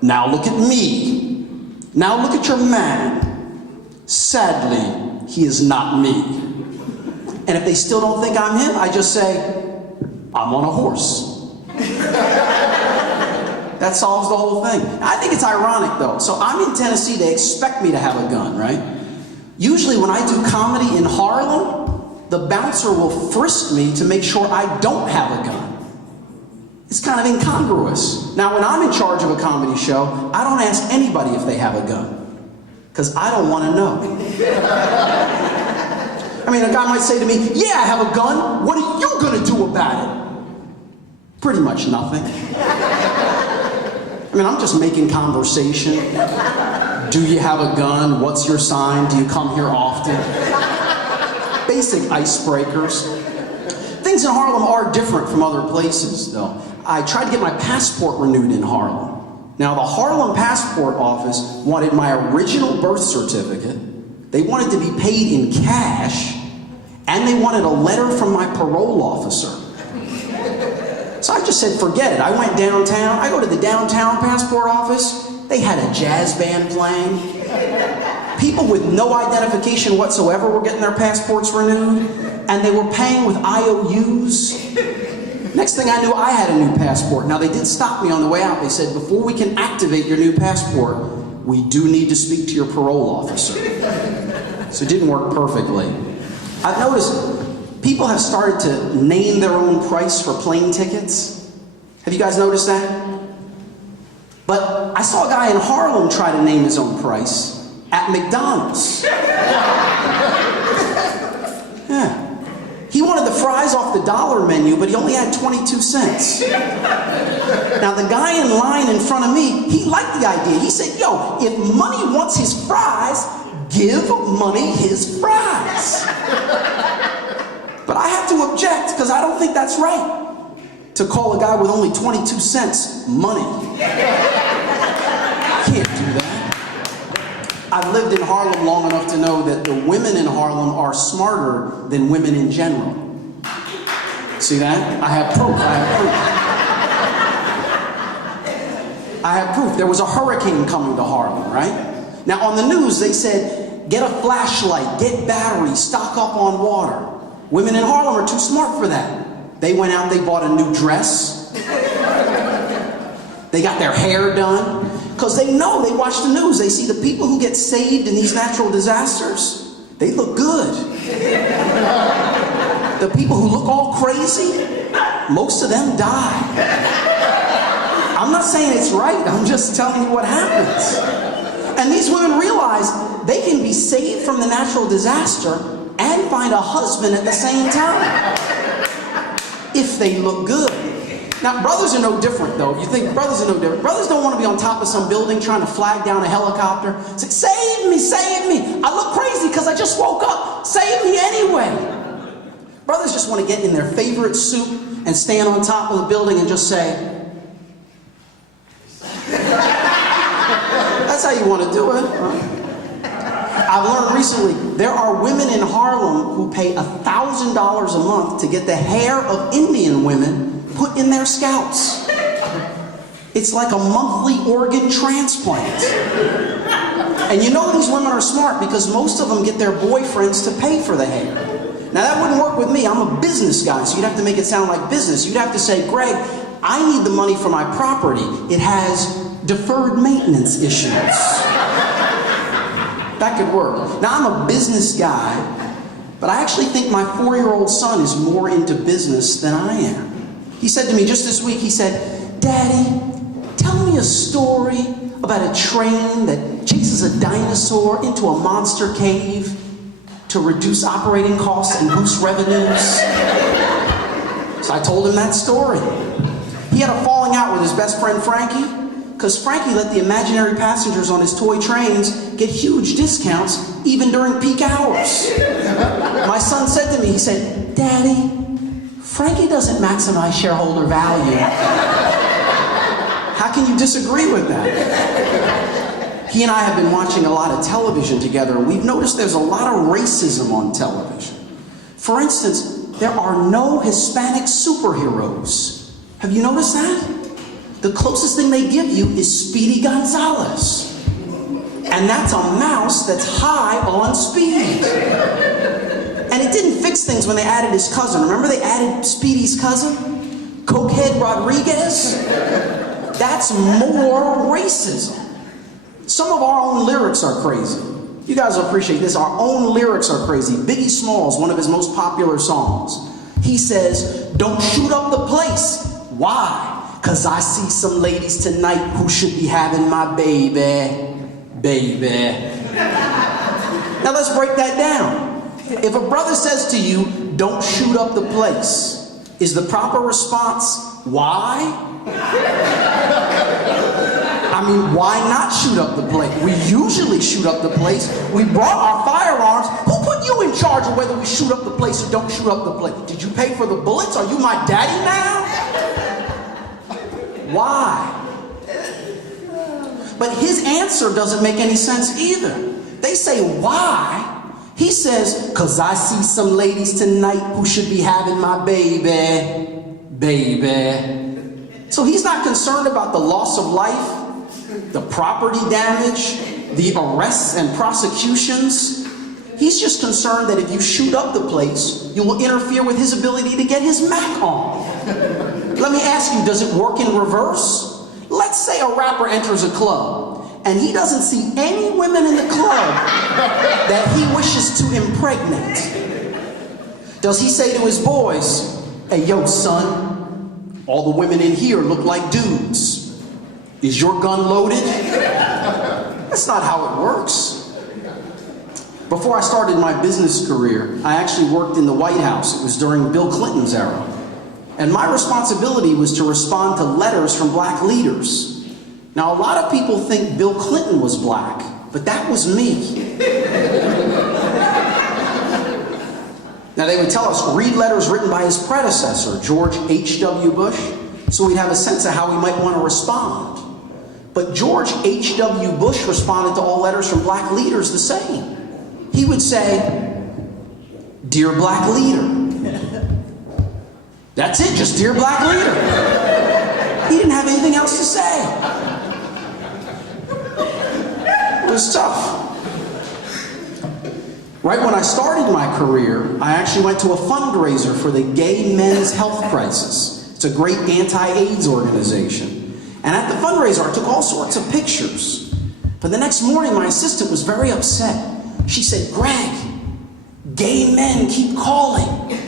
Now look at me. Now look at your man. Sadly, he is not me." And if they still don't think I'm him, I just say, "I'm on a horse." That solves the whole thing. I think it's ironic though. So I'm in Tennessee, they expect me to have a gun, right? Usually when I do comedy in Harlem, the bouncer will frisk me to make sure I don't have a gun. It's kind of incongruous. Now when I'm in charge of a comedy show, I don't ask anybody if they have a gun, because I don't want to know. I mean, a guy might say to me, "Yeah, I have a gun. What are you going to do about it?" Pretty much nothing. I mean, I'm just making conversation. Do you have a gun? What's your sign? Do you come here often? Basic icebreakers. Things in Harlem are different from other places, though. I tried to get my passport renewed in Harlem. Now, the Harlem passport office wanted my original birth certificate. They wanted to be paid in cash, and they wanted a letter from my parole officer. So I just said, forget it. I went downtown. I go to the downtown passport office. They had a jazz band playing. People with no identification whatsoever were getting their passports renewed, and they were paying with IOUs. Next thing I knew, I had a new passport. Now, they did stop me on the way out. They said, "Before we can activate your new passport, we do need to speak to your parole officer." So it didn't work perfectly. I've noticed people have started to name their own price for plane tickets. Have you guys noticed that? But I saw a guy in Harlem try to name his own price at McDonald's. Yeah. He wanted the fries off the dollar menu, but he only had 22 cents. Now, the guy in line in front of me, he liked the idea. He said, "Yo, if Money wants his fries, give Money his fries." But I have to object, because I don't think that's right, to call a guy with only 22 cents money. Can't do that. I've lived in Harlem long enough to know that the women in Harlem are smarter than women in general. See that? I have proof. I have proof. There was a hurricane coming to Harlem, right? Now on the news they said, get a flashlight, get batteries, stock up on water. Women in Harlem are too smart for that. They went out, they bought a new dress. They got their hair done. Because they know, they watch the news, they see the people who get saved in these natural disasters, they look good. The people who look all crazy, most of them die. I'm not saying it's right, I'm just telling you what happens. And these women realize they can be saved from the natural disaster and find a husband at the same time. If they look good. Now, brothers are no different, though. You think brothers are no different. Brothers don't want to be on top of some building trying to flag down a helicopter. It's like, save me, save me. I look crazy because I just woke up. Save me anyway. Brothers just want to get in their favorite suit and stand on top of the building and just say, that's how you want to do it. I've learned recently, there are women in Harlem who pay $1,000 a month to get the hair of Indian women put in their scalps. It's like a monthly organ transplant. And you know these women are smart because most of them get their boyfriends to pay for the hair. Now that wouldn't work with me. I'm a business guy, so you'd have to make it sound like business. You'd have to say, Greg, I need the money for my property. It has deferred maintenance issues. That could work. Now I'm a business guy, but I actually think my 4-year-old son is more into business than I am. He said to me just this week, he said, Daddy, tell me a story about a train that chases a dinosaur into a monster cave to reduce operating costs and boost revenues. So I told him that story. He had a falling out with his best friend Frankie, because Frankie let the imaginary passengers on his toy trains get huge discounts even during peak hours. My son said to me, he said, Daddy, Frankie doesn't maximize shareholder value. How can you disagree with that? He and I have been watching a lot of television together, and we've noticed there's a lot of racism on television. For instance, there are no Hispanic superheroes. Have you noticed that? The closest thing they give you is Speedy Gonzalez. And that's a mouse that's high on speed. And it didn't fix things when they added his cousin. Remember they added Speedy's cousin? Cokehead Rodriguez? That's more racism. Some of our own lyrics are crazy. You guys will appreciate this. Our own lyrics are crazy. Biggie Smalls, one of his most popular songs. He says, don't shoot up the place. Why? Cause I see some ladies tonight who should be having my baby. Now let's break that down. If a brother says to you, don't shoot up the place, is the proper response, why? I mean, why not shoot up the place? We usually shoot up the place. We brought our firearms. Who put you in charge of whether we shoot up the place or don't shoot up the place? Did you pay for the bullets? Are you my daddy now? Why? But his answer doesn't make any sense either. They say, why? He says, cause I see some ladies tonight who should be having my baby. So he's not concerned about the loss of life, the property damage, the arrests and prosecutions. He's just concerned that if you shoot up the place, you will interfere with his ability to get his Mac on. Let me ask you, does it work in reverse? Let's say a rapper enters a club and he doesn't see any women in the club that he wishes to impregnate. Does he say to his boys, hey, yo, son, all the women in here look like dudes. Is your gun loaded? That's not how it works. Before I started my business career, I actually worked in the White House. It was during Bill Clinton's era. And my responsibility was to respond to letters from black leaders. Now, a lot of people think Bill Clinton was black, but that was me. Now, they would tell us, read letters written by his predecessor, George H.W. Bush, so we'd have a sense of how we might want to respond. But George H.W. Bush responded to all letters from black leaders the same. He would say, Dear Black Leader. That's it, just Dear Black Leader. He didn't have anything else to say. It was tough. Right when I started my career, I actually went to a fundraiser for the Gay Men's Health Crisis. It's a great anti-AIDS organization. And at the fundraiser, I took all sorts of pictures. But the next morning, my assistant was very upset. She said, Greg, gay men keep calling.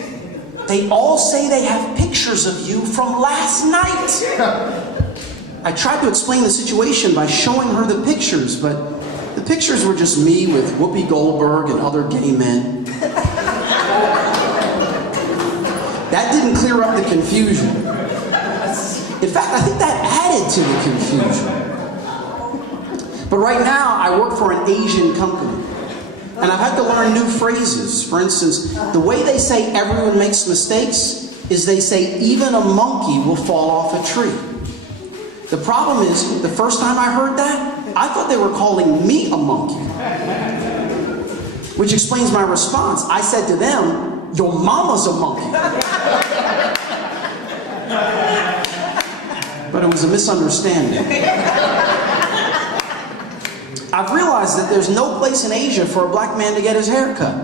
They all say they have pictures of you from last night. I tried to explain the situation by showing her the pictures, but the pictures were just me with Whoopi Goldberg and other gay men. That didn't clear up the confusion. In fact, I think that added to the confusion. But right now, I work for an Asian company, and I've had to learn new phrases. For instance, the way they say everyone makes mistakes is they say even a monkey will fall off a tree. The problem is, the first time I heard that, I thought they were calling me a monkey. Which explains my response. I said to them, your mama's a monkey. But it was a misunderstanding. I've realized that there's no place in Asia for a black man to get his hair cut.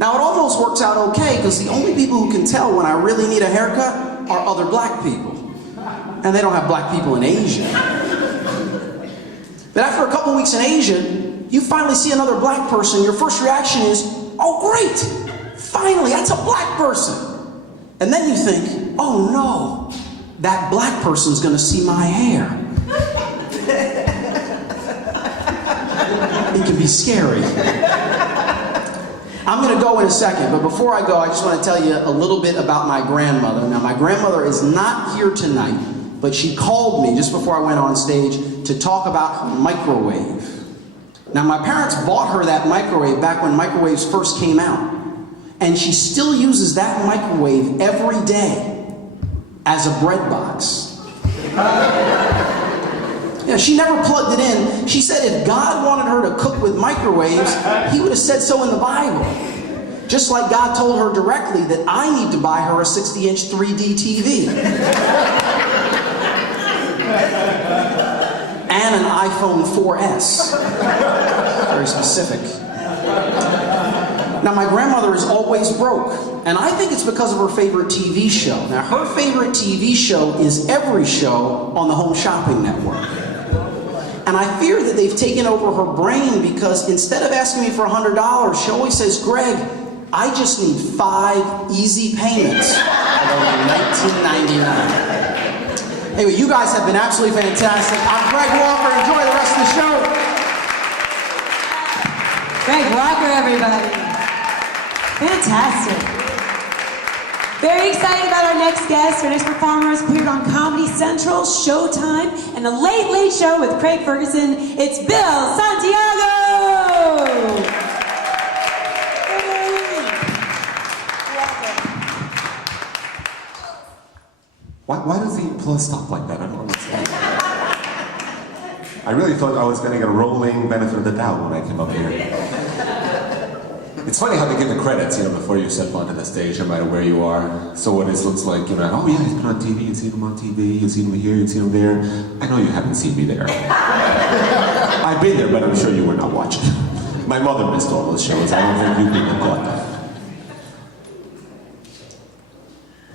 Now, it almost works out okay, because the only people who can tell when I really need a haircut are other black people. And they don't have black people in Asia. But after a couple weeks in Asia, you finally see another black person, your first reaction is, oh great, finally, that's a black person. And then you think, oh no, that black person's gonna see my hair. It can be scary. I'm going to go in a second, but before I go, I just want to tell you a little bit about my grandmother. Now, my grandmother is not here tonight, but she called me just before I went on stage to talk about her microwave. Now, my parents bought her that microwave back when microwaves first came out, and she still uses that microwave every day as a bread box. Yeah, she never plugged it in. She said if God wanted her to cook with microwaves, he would have said so in the Bible. Just like God told her directly that I need to buy her a 60-inch 3D TV. And an iPhone 4S. Very specific. Now, my grandmother is always broke, and I think it's because of her favorite TV show. Now, her favorite TV show is every show on the Home Shopping Network. And I fear that they've taken over her brain, because instead of asking me for $100, she always says, Greg, I just need 5 easy payments of only $19.99. Anyway, you guys have been absolutely fantastic. I'm Greg Walker. Enjoy the rest of the show. Greg Walker, everybody. Fantastic. Very excited about our next guest. Our next performer has appeared on Comedy Central, Showtime, and The Late Late Show with Craig Ferguson. It's Bill Santiago! Why does the applause stop like that? I don't understand. I really thought I was going to get a rolling benefit of the doubt when I came up here. It's funny how they give the credits, before you step onto the stage, no matter where you are. So what it looks like, oh yeah, he's been on TV, you've seen him on TV, you've seen him here, you've seen him there. I know you haven't seen me there. I've been there, but I'm sure you were not watching. My mother missed all those shows. I don't think you people caught that.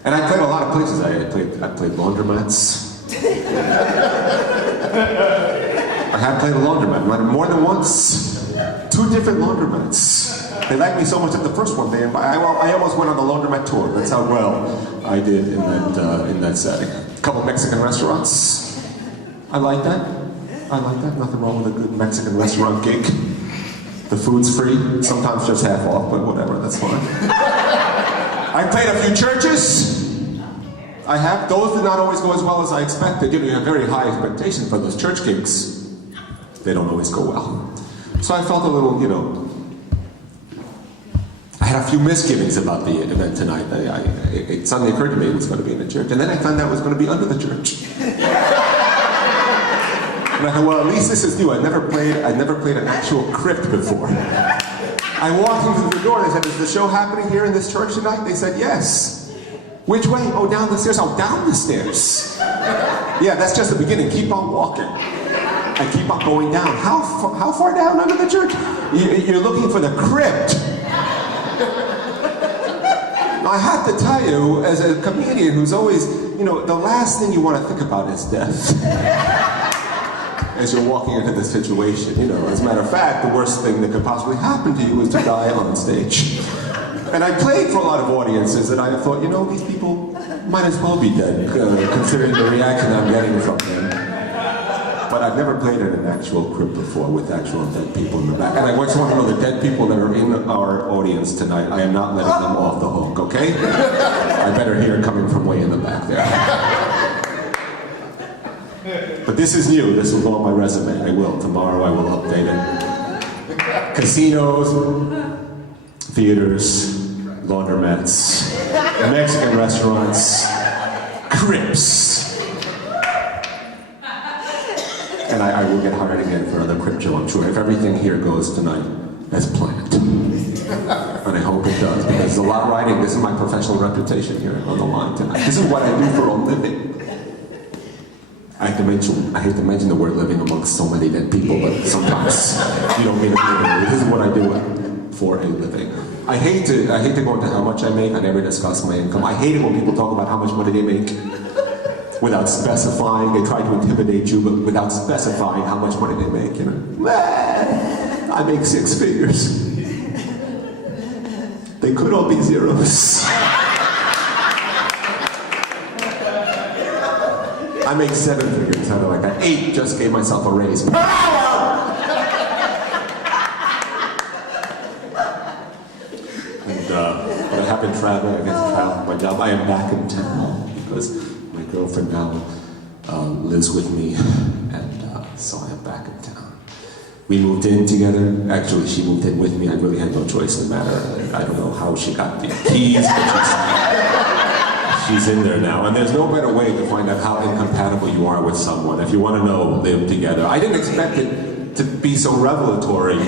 And I played a lot of places. I played laundromats. I have played a laundromat more than once. 2 different laundromats. They liked me so much that the first one, I almost went on the laundromat tour. That's how well I did in that setting. A couple Mexican restaurants. I like that. Nothing wrong with a good Mexican restaurant gig. The food's free, sometimes just half off, but whatever, that's fine. I played a few churches. Those did not always go as well as I expected. You have very high expectations for those church gigs. They don't always go well. So I felt a little, I had a few misgivings about the event tonight. It suddenly occurred to me it was going to be in a church. And then I found out it was going to be under the church. And I thought, well, at least this is new. I'd never played an actual crypt before. I walked into the door and I said, is the show happening here in this church tonight? They said, yes. Which way? Oh, down the stairs. Oh, down the stairs. Yeah, that's just the beginning. Keep on walking. I keep on going down. How far down under the church? You're looking for the crypt. I have to tell you, as a comedian who's always, the last thing you want to think about is death. As you're walking into this situation, as a matter of fact, the worst thing that could possibly happen to you is to die on stage. And I played for a lot of audiences that I thought, these people might as well be dead, considering the reaction I'm getting from them. But I've never played in an actual crypt before with actual dead people in the back. And I just want to know the dead people that are in our audience tonight, I am not letting them off the hook, okay? I better hear it coming from way in the back there. But this is new. This will go on my resume. I will. Tomorrow I will update it. Casinos, theaters, laundromats, Mexican restaurants, crypts. And I will get hired again for another crypt show, I'm sure, if everything here goes tonight as planned. And I hope it does, because there's a lot riding. This is my professional reputation here on the line tonight. This is what I do for a living. I hate to mention the word living amongst so many dead people, but sometimes you don't mean it. This is what I do for a living. I hate to go into how much I make. I never discuss my income. I hate it when people talk about how much money they make without specifying. They try to intimidate you, but without specifying how much money they make. You know, I make 6 figures. They could all be zeros. I make 7 figures, something like that. 8, just gave myself a raise. Per hour! And but I have been traveling, I get to travel my job. I am back in town because my girlfriend now lives with me, and so I am back in town. We moved in together. Actually, she moved in with me. I really had no choice in the matter. I don't know how she got the keys, but she's in there now. And there's no better way to find out how incompatible you are with someone. If you want to know, live together. I didn't expect it to be so revelatory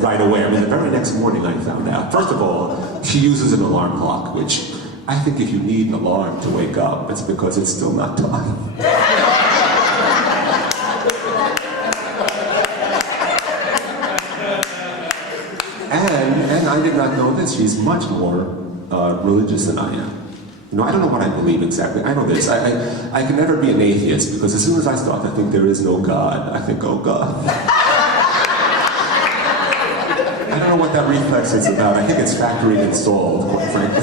right away. I mean, the very next morning I found out. First of all, she uses an alarm clock, which I think if you need an alarm to wake up, it's because it's still not time. And I did not know this. She's much more religious than I am. You know, I don't know what I believe exactly. I know this. I can never be an atheist because as soon as I start to think there is no God, I think, oh God. I don't know what that reflex is about. I think it's factory installed, quite frankly.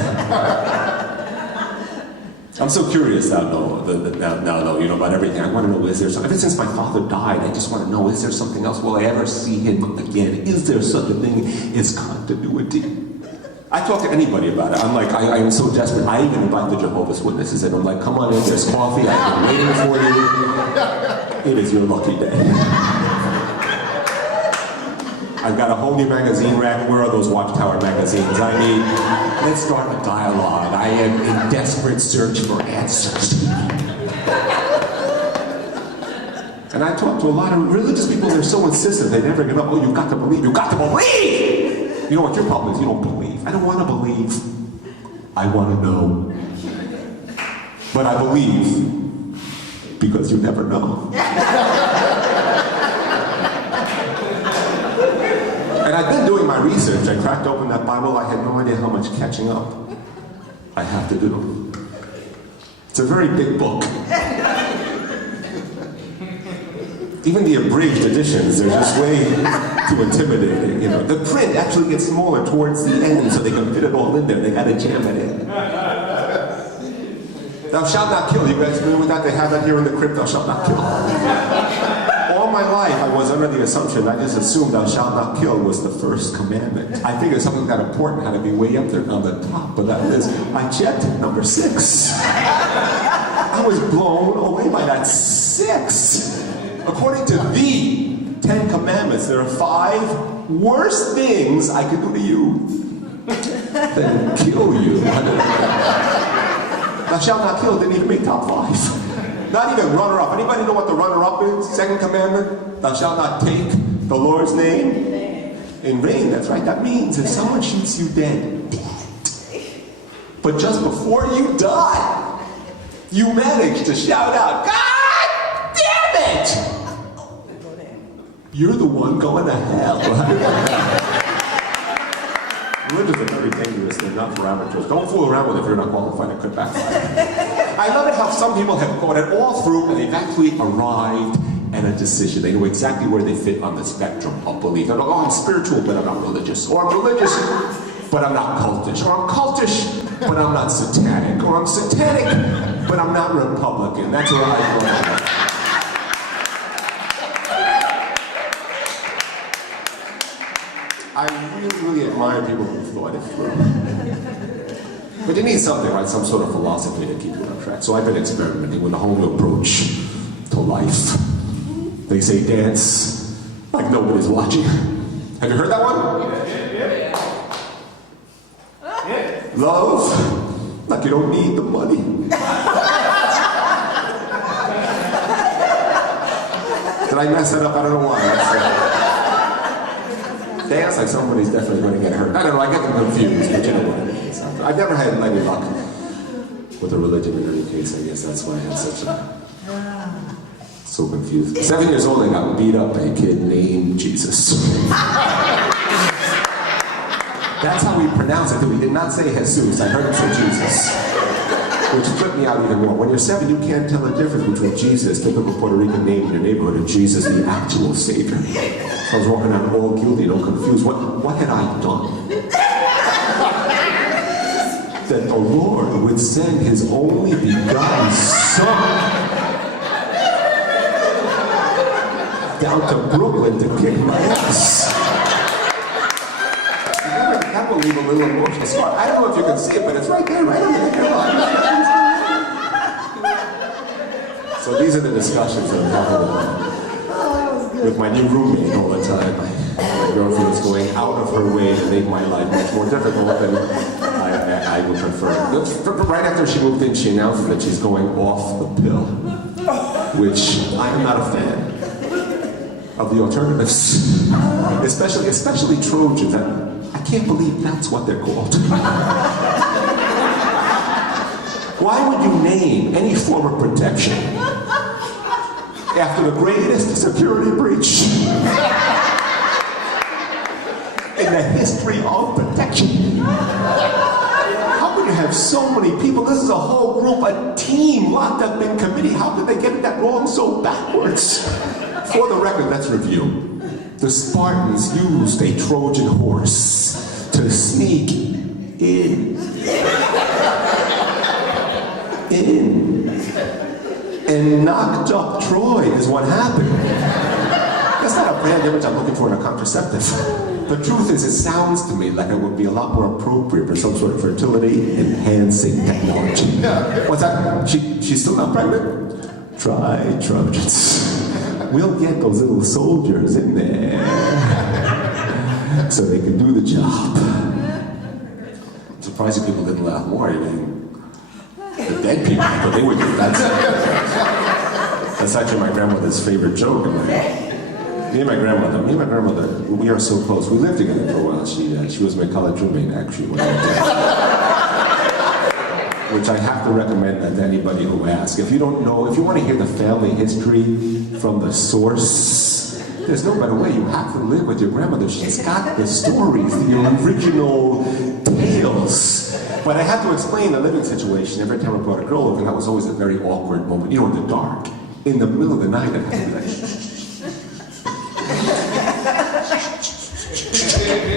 I'm so curious now, though, you know, about everything. I want to know, is there something? Ever since my father died, I just want to know, is there something else? Will I ever see him again? Is there such a thing as continuity? I talk to anybody about it. I'm like, I am so desperate. I even invite the Jehovah's Witnesses and I'm like, come on in, there's coffee, I've been waiting for you. It is your lucky day. I've got a whole new magazine rack. Where are those Watchtower magazines? I mean, let's start a dialogue. I am in desperate search for answers. And I talk to a lot of religious people, they're so insistent, they never give up. Oh, you've got to believe, you've got to believe! You know what your problem is? You don't believe. I don't want to believe. I want to know. But I believe because you never know. And I've been doing my research. I cracked open that Bible. I had no idea how much catching up I have to do. It's a very big book. Even the abridged editions, they're just way too intimidating. You know, the print actually gets smaller towards the end, so they can fit it all in there. They got to jam it in. Thou shalt not kill. You guys familiar with that? They have that here in the crypt. Thou shalt not kill. All my life, I was under the assumption, I just assumed thou shalt not kill was the first commandment. I figured something that important had to be way up there on the top, but that is, I checked, number 6. I was blown away by that 6. According to the 10 commandments, there are 5 worse things I could do to you than kill you. Thou shalt not kill didn't even make top 5. Not even runner-up. Anybody know what the runner-up is? 2nd commandment, thou shalt not take the Lord's name in vain. That's right. That means if someone shoots you dead, but just before you die, you manage to shout out, God damn it! You're the one going to hell. Religions are very dangerous. They're not for amateurs. Don't fool around with it if you're not qualified. It could backfire. I love it how some people have thought it all through and they've actually arrived at a decision. They know exactly where they fit on the spectrum of belief. They're like, oh, I'm spiritual, but I'm not religious. Or I'm religious, but I'm not cultish. Or I'm cultish, but I'm not satanic. Or I'm satanic, but I'm not Republican. That's where I go. I really, really admire people who thought it through. But you need something, right? Some sort of philosophy to keep you on track. So I've been experimenting with a whole new approach to life. They say dance like nobody's watching. Have you heard that one? Love like you don't need the money. Did I mess that up? I don't know why. Dance like somebody's definitely going to get hurt. I don't know, I get them confused, but you know what it is. I've never had any luck with a religion in any case. I guess that's why I had such a... So confused. 7 years old, I got beat up by a kid named Jesus. That's how we pronounce it, we did not say Jesus. I heard him say Jesus. Which flipped me out even more. When you're 7, you can't tell the difference between Jesus, typical Puerto Rican name in your neighborhood, and Jesus, the actual Savior. I was walking out all guilty and all confused. What had I done? That the Lord would send his only begotten Son down to Brooklyn to kick my ass. That will leave a little emotional scar. I don't know if you can see it, but it's right there, right under the hairline. So these are the discussions that I'm having with my new roommate all the time. My girlfriend is going out of her way to make my life much more difficult than I would prefer. Right after she moved in, she announced that she's going off the pill, which I'm not a fan of the alternatives, especially Trojans. I can't believe that's what they're called. Why would you name any form of protection after the greatest security breach in the history of protection? How could you have so many people? This is a whole group, a team locked up in committee. How could they get that wrong so backwards? For the record, let's review. The Spartans used a Trojan horse to sneak in, and knocked up Troy is what happened. That's not a brand image I'm looking for in a contraceptive. The truth is, it sounds to me like it would be a lot more appropriate for some sort of fertility-enhancing technology. What's that? She's still not pregnant? Try Trojans. We'll get those little soldiers in there so they can do the job. I'm surprised you people didn't laugh more. I mean, the dead people, but they would do that. That's actually my grandmother's favorite joke. Me and my grandmother, we are so close. We lived together for a while. She was my college roommate, actually. Which I have to recommend that to anybody who asks. If you don't know, if you want to hear the family history from the source, there's no better way. You have to live with your grandmother. She's got the stories, the original tales. But I have to explain the living situation every time I brought a girl over, and that was always a very awkward moment. You know, in the dark, in the middle of the night, I'd have to be like,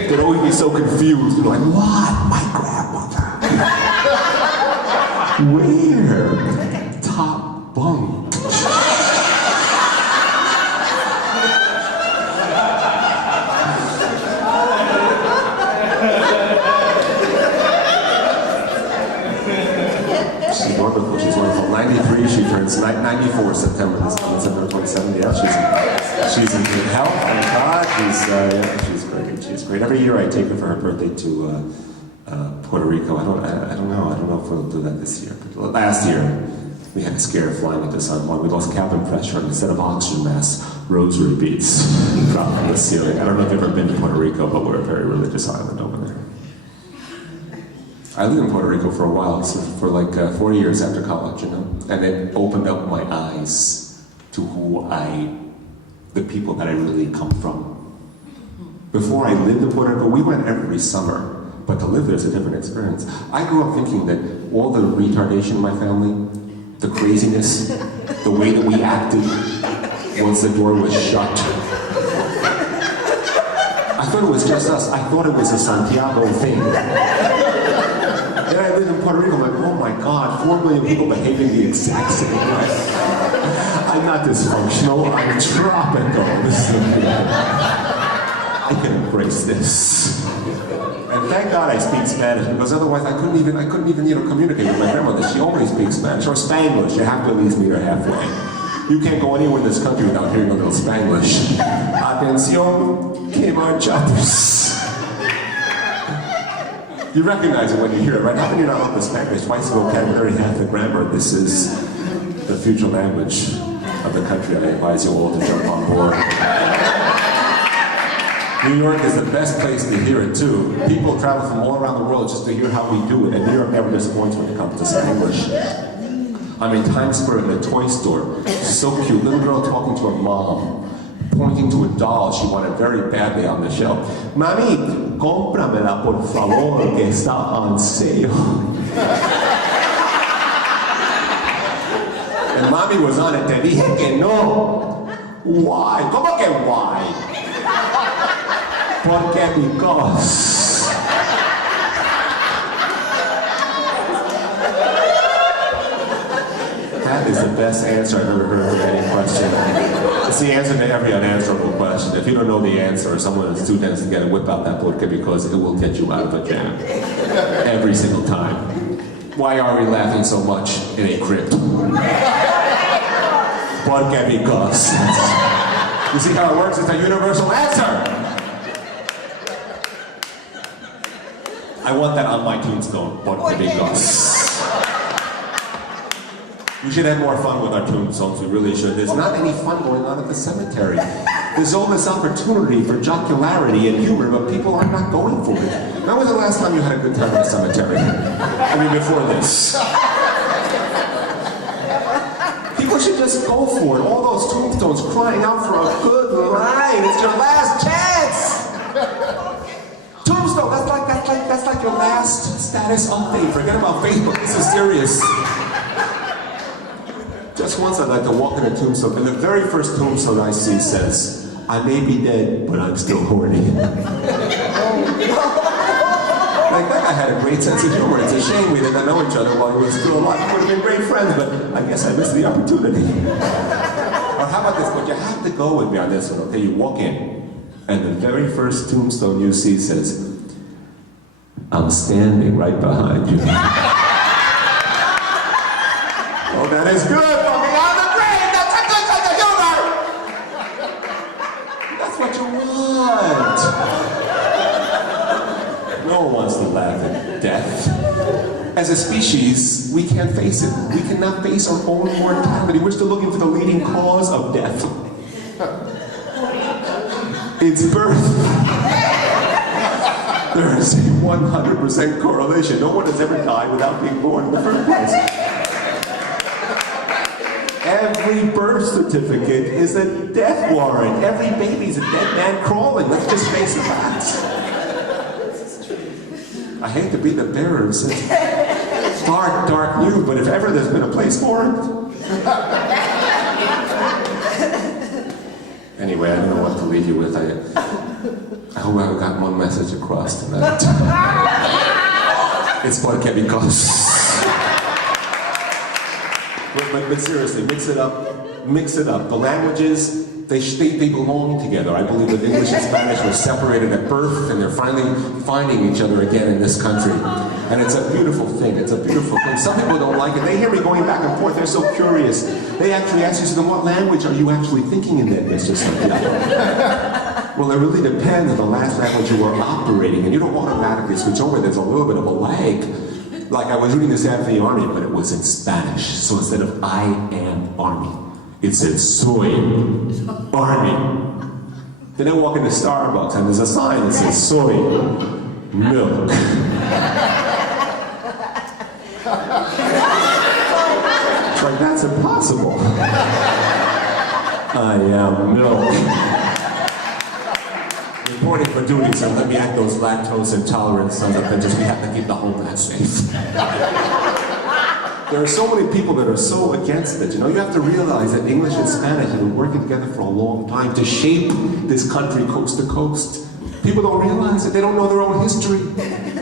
they'd always be so confused. They're like, what? My grandmother. Where? Top bunk. She's wonderful. She's wonderful. 93. She turns 94 September. This coming September 27th. Yeah, she's in good health. Thank God. She's great. She's great. Every year I take her for her birthday to Puerto Rico. I don't know if we'll do that this year. But last year, we had a scare flying into San Juan. We lost cabin pressure, and instead of oxygen masks, rosary beads dropped from the ceiling. I don't know if you've ever been to Puerto Rico, but we're a very religious island over there. I lived in Puerto Rico for a while, so for like 4 years after college, you know, and it opened up my eyes to the people that I really come from. Before I lived in Puerto Rico, we went every summer. But to live there is a different experience. I grew up thinking that all the retardation in my family, the craziness, the way that we acted once the door was shut. I thought it was just us. I thought it was a Santiago thing. Then I lived in Puerto Rico, I'm like, oh my God, 4 million people behaving the exact same way. I'm not dysfunctional, I'm tropical. I can embrace this. And thank God I speak Spanish, because otherwise I couldn't even communicate with my grandmother. She only speaks Spanish, or Spanglish. You have to at least meet her halfway. You can't go anywhere in this country without hearing a little Spanglish. Atención, que marchamos. You recognize it when you hear it, right? How can you not love the Spanish? Twice the vocabulary, half the grammar. This is the future language of the country. I advise you all to jump on board. New York is the best place to hear it too. People travel from all around the world just to hear how we do it, and New York never disappoints when it comes to Spanglish. I'm in Times Square in the toy store. So cute, little girl talking to her mom, pointing to a doll she wanted very badly on the shelf. Mami, cómpramela por favor, que está on sale. And Mommy was on it, te dije que no. Why? ¿Cómo que why? Porque because. That is the best answer I've ever heard to any question. It's the answer to every unanswerable question. If you don't know the answer, someone is too dense to get it, whip out that porque because it will get you out of a jam. Every single time. Why are we laughing so much in a crypt? Porque because. You see how it works? It's a universal answer. I want that on my tombstone. Porque because. We should have more fun with our tombstones, we really should. There's not any fun going on at the cemetery. There's all this opportunity for jocularity and humor, but people are not going for it. When was the last time you had a good time at the cemetery? I mean, before this. People should just go for it. All those tombstones crying out for a good line. It's your last chance! Tombstone, that's like your last status update. Forget about Facebook, this is serious. Just once I'd like to walk in a tombstone, and the very first tombstone I see says, I may be dead, but I'm still horny. Like, that guy had a great sense of humor. It's a shame we didn't know each other while we were still alive. We would have been great friends, but I guess I missed the opportunity. Or how about this? But you have to go with me on this one, okay? You walk in, and the very first tombstone you see says, I'm standing right behind you. Oh, that is good! What you want. No one wants to laugh at death. As a species, we can't face it. We cannot face our own mortality. We're still looking for the leading cause of death. It's birth. There is a 100% correlation. No one has ever died without being born in the first place. Every birth certificate is a death warrant. Every baby's a dead man crawling. Let's just face the facts. I hate to be the bearer of such dark news, but if ever there's been a place for it. Anyway, I don't know what to leave you with. I hope I got one message across tonight. It's porque because. But seriously, mix it up. The languages, they belong together. I believe that English and Spanish were separated at birth, and they're finally finding each other again in this country. And it's a beautiful thing. It's a beautiful thing. Some people don't like it. They hear me going back and forth. They're so curious. They actually ask you, so then what language are you actually thinking in that, Mr. Cynthia? Well, it really depends on the last language you were operating, and you don't automatically switch over. There's a little bit of a lag. Like I was reading this ad for the Army, but it was in Spanish. So instead of I am Army, it said soy Army. Then I walk into Starbucks and there's a sign that says soy milk. It's like, that's impossible. I am milk. Reporting for duty, so let me act those lactose intolerant sons of bitches. We have to keep the homeland safe. There are so many people that are so against it. You know, you have to realize that English and Spanish have been working together for a long time to shape this country coast to coast. People don't realize it. They don't know their own history.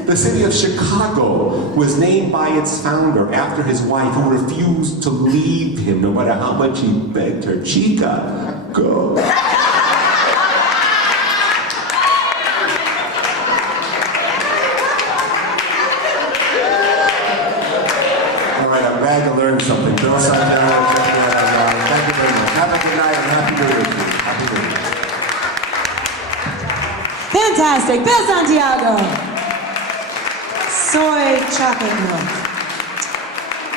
The city of Chicago was named by its founder after his wife, who refused to leave him no matter how much he begged her. Chica, go. glad to learn something. Bill Santiago, thank you very much. Have a good night and happy New Year to you. Happy New Year. Fantastic. Bill Santiago. Soy chocolate milk.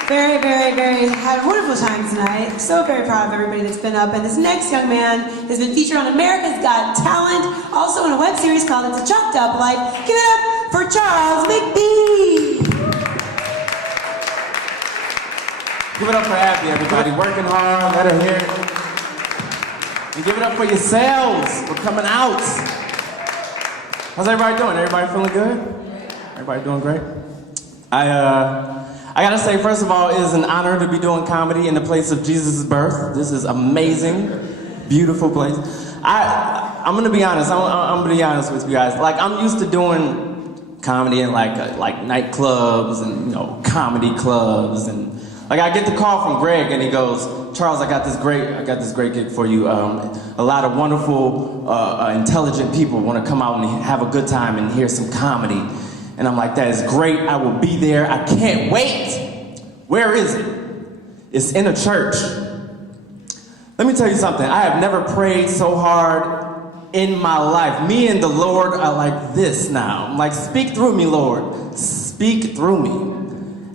Very, very, very, had a wonderful time tonight. So very proud of everybody that's been up. And this next young man has been featured on America's Got Talent, also in a web series called It's a Chopped Up Life. Give it up for Charles McBee. Give it up for Abby, everybody. Working hard, let her hear it. And give it up for yourselves for coming out. How's everybody doing? Everybody feeling good? Everybody doing great? I gotta say, first of all, it is an honor to be doing comedy in the place of Jesus' birth. This is amazing, beautiful place. I'm gonna be honest. I'm gonna be honest with you guys. Like, I'm used to doing comedy in like nightclubs and comedy clubs, and like I get the call from Greg and he goes, Charles, I got this great gig for you. A lot of wonderful, intelligent people want to come out and have a good time and hear some comedy. And I'm like, that is great, I will be there, I can't wait. Where is it? It's in a church. Let me tell you something, I have never prayed so hard in my life. Me and the Lord are like this now. I'm like, speak through me, Lord, speak through me.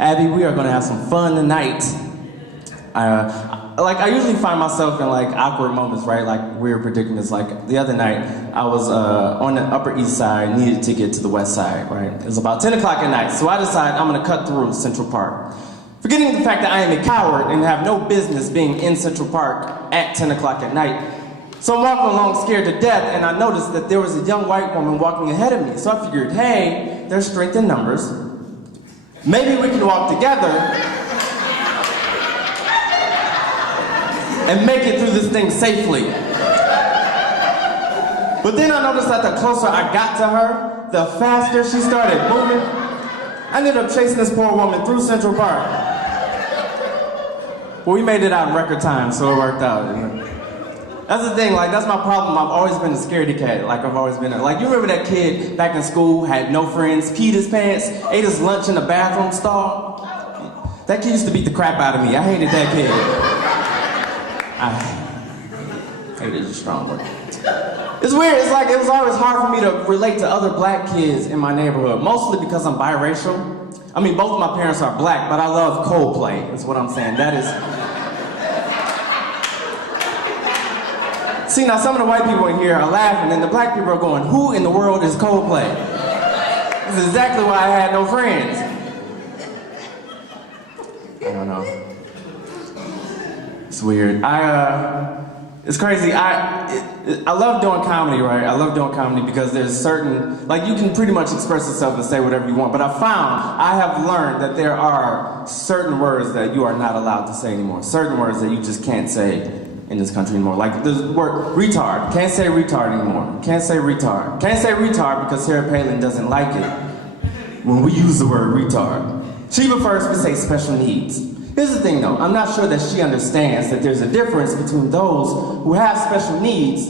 Abby, we are gonna have some fun tonight. I usually find myself in like awkward moments, right? Like weird predicaments. Like the other night, I was on the Upper East Side, needed to get to the West Side, right? It was about 10 o'clock at night, so I decided I'm gonna cut through Central Park. Forgetting the fact that I am a coward and have no business being in Central Park at 10 o'clock at night. So I'm walking along scared to death, and I noticed that there was a young white woman walking ahead of me. So I figured, hey, there's strength in numbers. Maybe we can walk together and make it through this thing safely. But then I noticed that the closer I got to her, the faster she started moving. I ended up chasing this poor woman through Central Park. But we made it out in record time, so it worked out. That's the thing, like that's my problem. I've always been a scaredy cat. Like I've always been like, you remember that kid back in school, had no friends, peed his pants, ate his lunch in the bathroom stall? That kid used to beat the crap out of me. I hated that kid. I hated is a strong word. It's weird, it's like it was always hard for me to relate to other black kids in my neighborhood, mostly because I'm biracial. I mean, both of my parents are black, but I love Coldplay, is what I'm saying. That is... See, now some of the white people in here are laughing, and the black people are going, who in the world is Coldplay? This is exactly why I had no friends. I don't know. It's weird. It's crazy. I love doing comedy, right? I love doing comedy because there's certain, like you can pretty much express yourself and say whatever you want, but I have learned that there are certain words that you are not allowed to say anymore. Certain words that you just can't say in this country anymore. Like the word retard. Can't say retard anymore. Can't say retard. Can't say retard because Sarah Palin doesn't like it when we use the word retard. She prefers to say special needs. Here's the thing though, I'm not sure that she understands that there's a difference between those who have special needs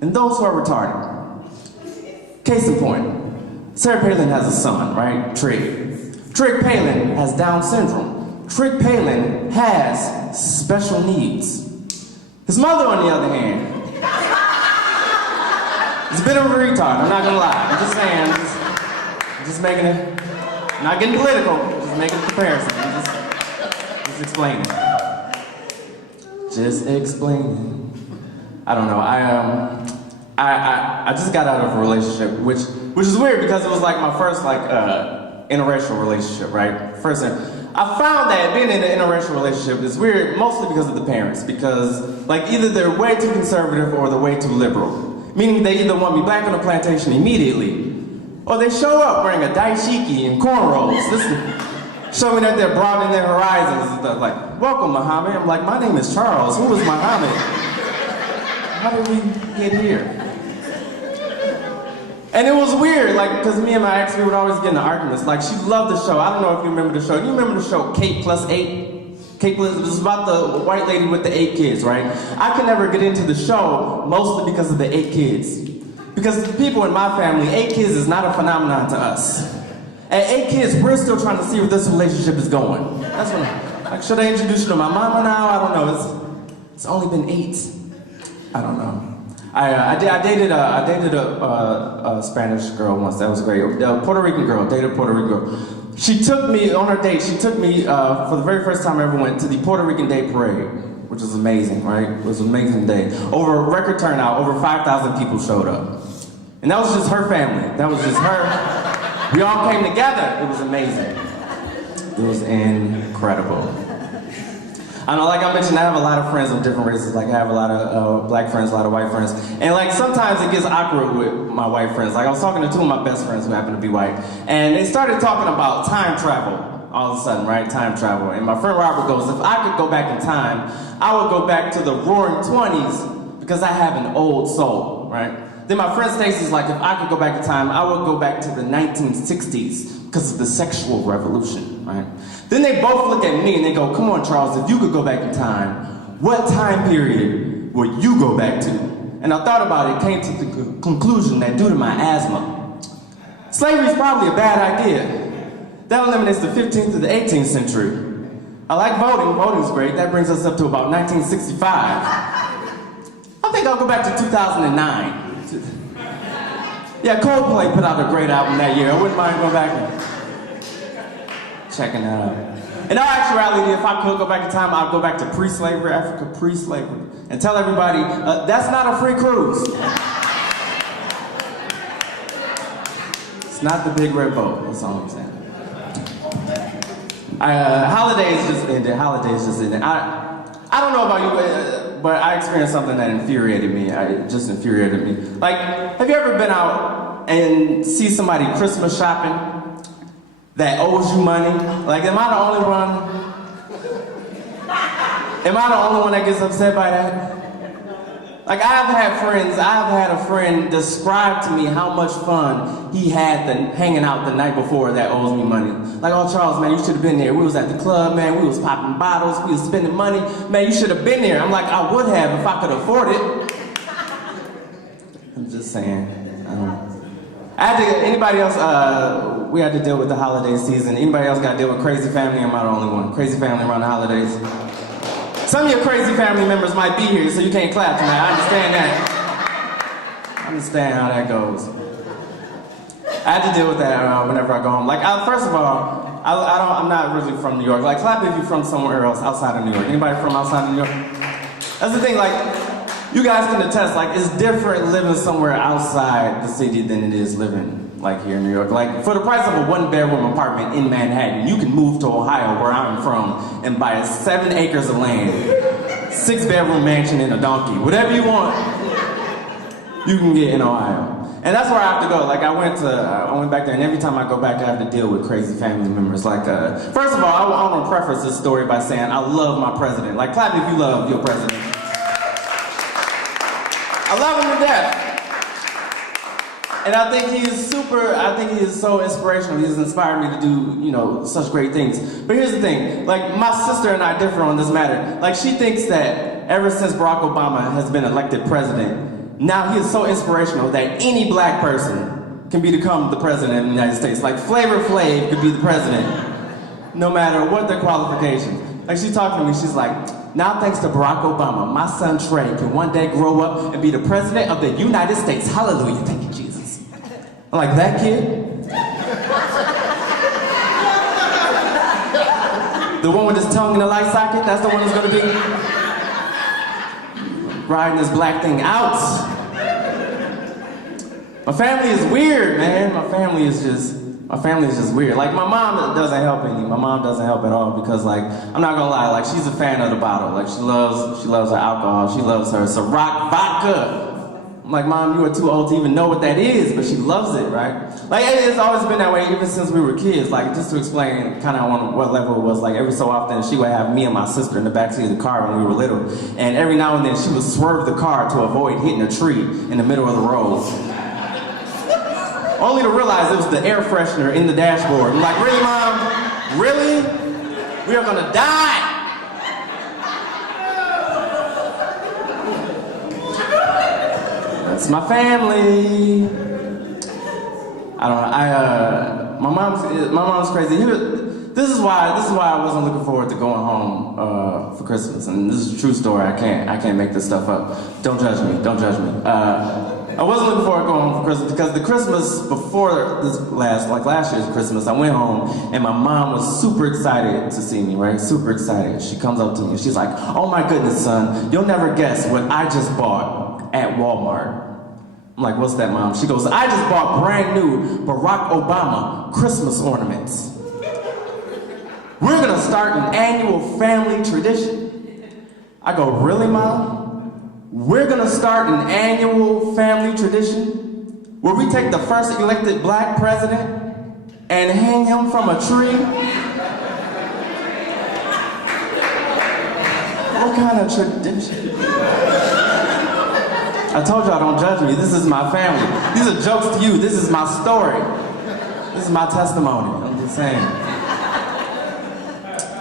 and those who are retarded. Case in point, Sarah Palin has a son, right? Trig. Trig Palin has Down syndrome. Trig Palin has special needs. His mother, on the other hand, is a bit of a retard, I'm not gonna lie. I'm just saying, I'm just making it, not getting political, just making a comparison. Just explaining. Just explaining. I don't know, I just got out of a relationship, which is weird because it was like my first interracial relationship, right? First I found that being in an interracial relationship is weird, mostly because of the parents, because like either they're way too conservative or they're way too liberal. Meaning they either want me back on the plantation immediately, or they show up wearing a dashiki and cornrows. Show me that they're broadening their horizons and stuff like, welcome Muhammad. I'm like, my name is Charles, who is Muhammad? How did we get here? And it was weird, like, because me and my ex, we would always get into arguments. Like, she loved the show. I don't know if you remember the show. You remember the show Kate Plus 8? Kate Plus, it was about the white lady with the 8 kids, right? I could never get into the show, mostly because of the 8 kids. Because people in my family, 8 kids is not a phenomenon to us. At 8 kids, we're still trying to see where this relationship is going. That's what Like, should I introduce you to my mama now? I don't know. It's only been 8. I don't know. I dated a Spanish girl once. That was great. A Puerto Rican girl. Dated a Puerto Rican girl. She took me on her date. She took me for the very first time I ever went to the Puerto Rican Day Parade, which was amazing, right? It was an amazing day. Over a record turnout, over 5,000 people showed up, and that was just her family. That was just her. We all came together. It was amazing. It was incredible. I know, like I mentioned, I have a lot of friends of different races. Like I have a lot of black friends, a lot of white friends. And like sometimes it gets awkward with my white friends. Like I was talking to 2 of my best friends who happen to be white. And they started talking about time travel all of a sudden, right? Time travel. And my friend Robert goes, if I could go back in time, I would go back to the roaring 20s because I have an old soul, right? Then my friend Stacy's like, if I could go back in time, I would go back to the 1960s because of the sexual revolution, right? Then they both look at me and they go, come on, Charles, if you could go back in time, what time period would you go back to? And I thought about it, came to the conclusion that due to my asthma, slavery is probably a bad idea. That eliminates the 15th to the 18th century. I like voting, voting's great. That brings us up to about 1965. I think I'll go back to 2009. Yeah, Coldplay put out a great album that year. I wouldn't mind going back and checking that out. In all actuality, if I could go back in time, I'd go back to pre-slavery Africa, pre-slavery, and tell everybody, that's not a free cruise. It's not the big red boat, that's all I'm saying. Holidays just ended, I don't know about you, but I experienced something that infuriated me. It just infuriated me. Like, have you ever been out and see somebody Christmas shopping that owes you money? Like, am I the only one? Am I the only one that gets upset by that? Like, I have had a friend describe to me how much fun he had hanging out the night before that owes me money. Like, oh, Charles, man, you should have been there. We was at the club, man. We was popping bottles. We was spending money. Man, you should have been there. I'm like, I would have if I could afford it. I'm just saying. Anybody else, we had to deal with the holiday season. Anybody else got to deal with crazy family? Am I the only one? Crazy family around the holidays? Some of your crazy family members might be here, so you can't clap tonight. I understand that. I understand how that goes. I had to deal with that whenever I go home. Like, first of all, I'm not really from New York. Like, clap if you're from somewhere else outside of New York. Anybody from outside of New York? That's the thing, like, you guys can attest, like, it's different living somewhere outside the city than it is living, like, here in New York. Like, for the price of a 1-bedroom apartment in Manhattan, you can move to Ohio, where I'm from, and buy 7 acres of land, 6-bedroom mansion and a donkey. Whatever you want, you can get in Ohio. And that's where I have to go. Like, I went back there, and every time I go back, I have to deal with crazy family members. Like, first of all, I want to preface this story by saying I love my president. Like, clap if you love your president. I love him to death. And I think he is so inspirational. He has inspired me to do, such great things. But here's the thing, like, my sister and I differ on this matter. Like, she thinks that ever since Barack Obama has been elected president, now he is so inspirational that any black person can become the president of the United States. Like, Flavor Flav could be the president, no matter what their qualifications. Like, she talked to me, she's like, now thanks to Barack Obama, my son Trey can one day grow up and be the president of the United States. Hallelujah, thank you, Jesus. I'm like, that kid? The one with his tongue in the light socket, that's the one that's gonna be riding this black thing out. My family is weird, man. My family is just weird. Like, my mom doesn't help any. My mom doesn't help at all because, like, I'm not gonna lie, like, she's a fan of the bottle. Like, she loves her alcohol. She loves her Ciroc vodka. I'm like, Mom, you are too old to even know what that is, but she loves it, right? Like, it's always been that way ever since we were kids. Like, just to explain kind of on what level it was, like, every so often she would have me and my sister in the backseat of the car when we were little, and every now and then she would swerve the car to avoid hitting a tree in the middle of the road. Only to realize it was the air freshener in the dashboard. I'm like, really, Mom? Really? We are gonna die! That's my family. I don't know. My mom's crazy. This is why I wasn't looking forward to going home for Christmas. And this is a true story. I can't make this stuff up. Don't judge me. Don't judge me. I wasn't looking forward to going home for Christmas because the Christmas before last year's Christmas, I went home and my mom was super excited to see me, right? Super excited. She comes up to me and she's like, "Oh my goodness, son, you'll never guess what I just bought at Walmart." I'm like, "What's that, Mom?" She goes, "I just bought brand new Barack Obama Christmas ornaments. We're gonna start an annual family tradition." I go, "Really, Mom? We're gonna start an annual family tradition where we take the first elected black president and hang him from a tree?" What kind of tradition? I told y'all, don't judge me. This is my family. These are jokes to you. This is my story. This is my testimony. I'm just saying.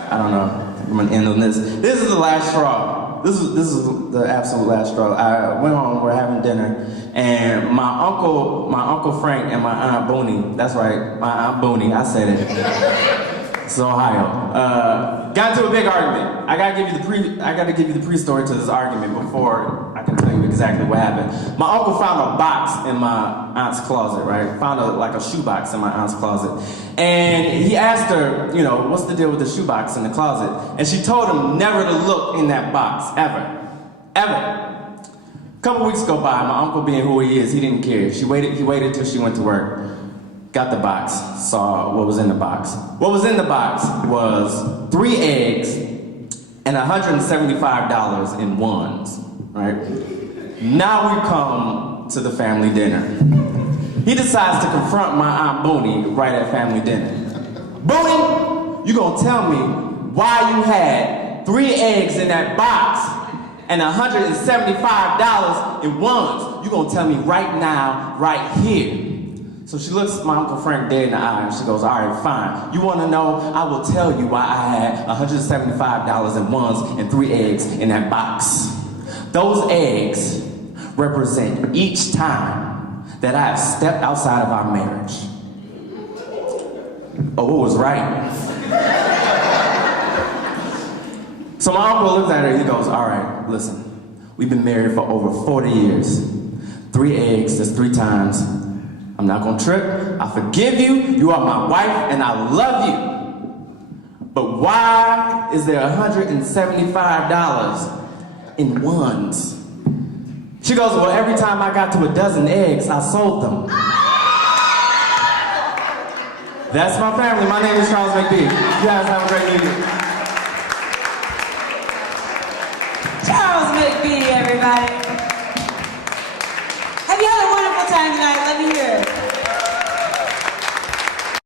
I don't know. I'm gonna end on this. This is the last straw. This is the absolute last straw. I went home, we're having dinner, and my uncle Frank and my aunt Booney, that's right, my aunt Booney, I said it. It's Ohio. Got into a big argument. I gotta give you the pre-story to this argument before I can tell you exactly what happened. My uncle found a box in my aunt's closet, right? Found a shoebox in my aunt's closet. And he asked her, you know, "What's the deal with the shoebox in the closet?" And she told him never to look in that box, ever. Ever. A couple weeks go by, my uncle being who he is, he didn't care. He waited till she went to work. Got the box, saw what was in the box. What was in the box was 3 eggs and $175 in ones, right? Now we come to the family dinner. He decides to confront my Aunt Booney right at family dinner. "Booney, you gonna tell me why you had 3 eggs in that box and $175 in ones? You gonna tell me right now, right here." So she looks my Uncle Frank dead in the eye and she goes, "All right, fine. You want to know? I will tell you why I had $175 in ones and 3 eggs in that box. Those eggs represent each time that I have stepped outside of our marriage." Oh, it was right. So my uncle looked at her and he goes, "All right, listen. We've been married for over 40 years. 3 eggs, that's 3 times. I'm not gonna trip. I forgive you. You are my wife and I love you. But why is there $175 in ones?" She goes, "Well, every time I got to a dozen eggs, I sold them." That's my family. My name is Charles McBee. You guys have a great evening. Charles McBee, everybody.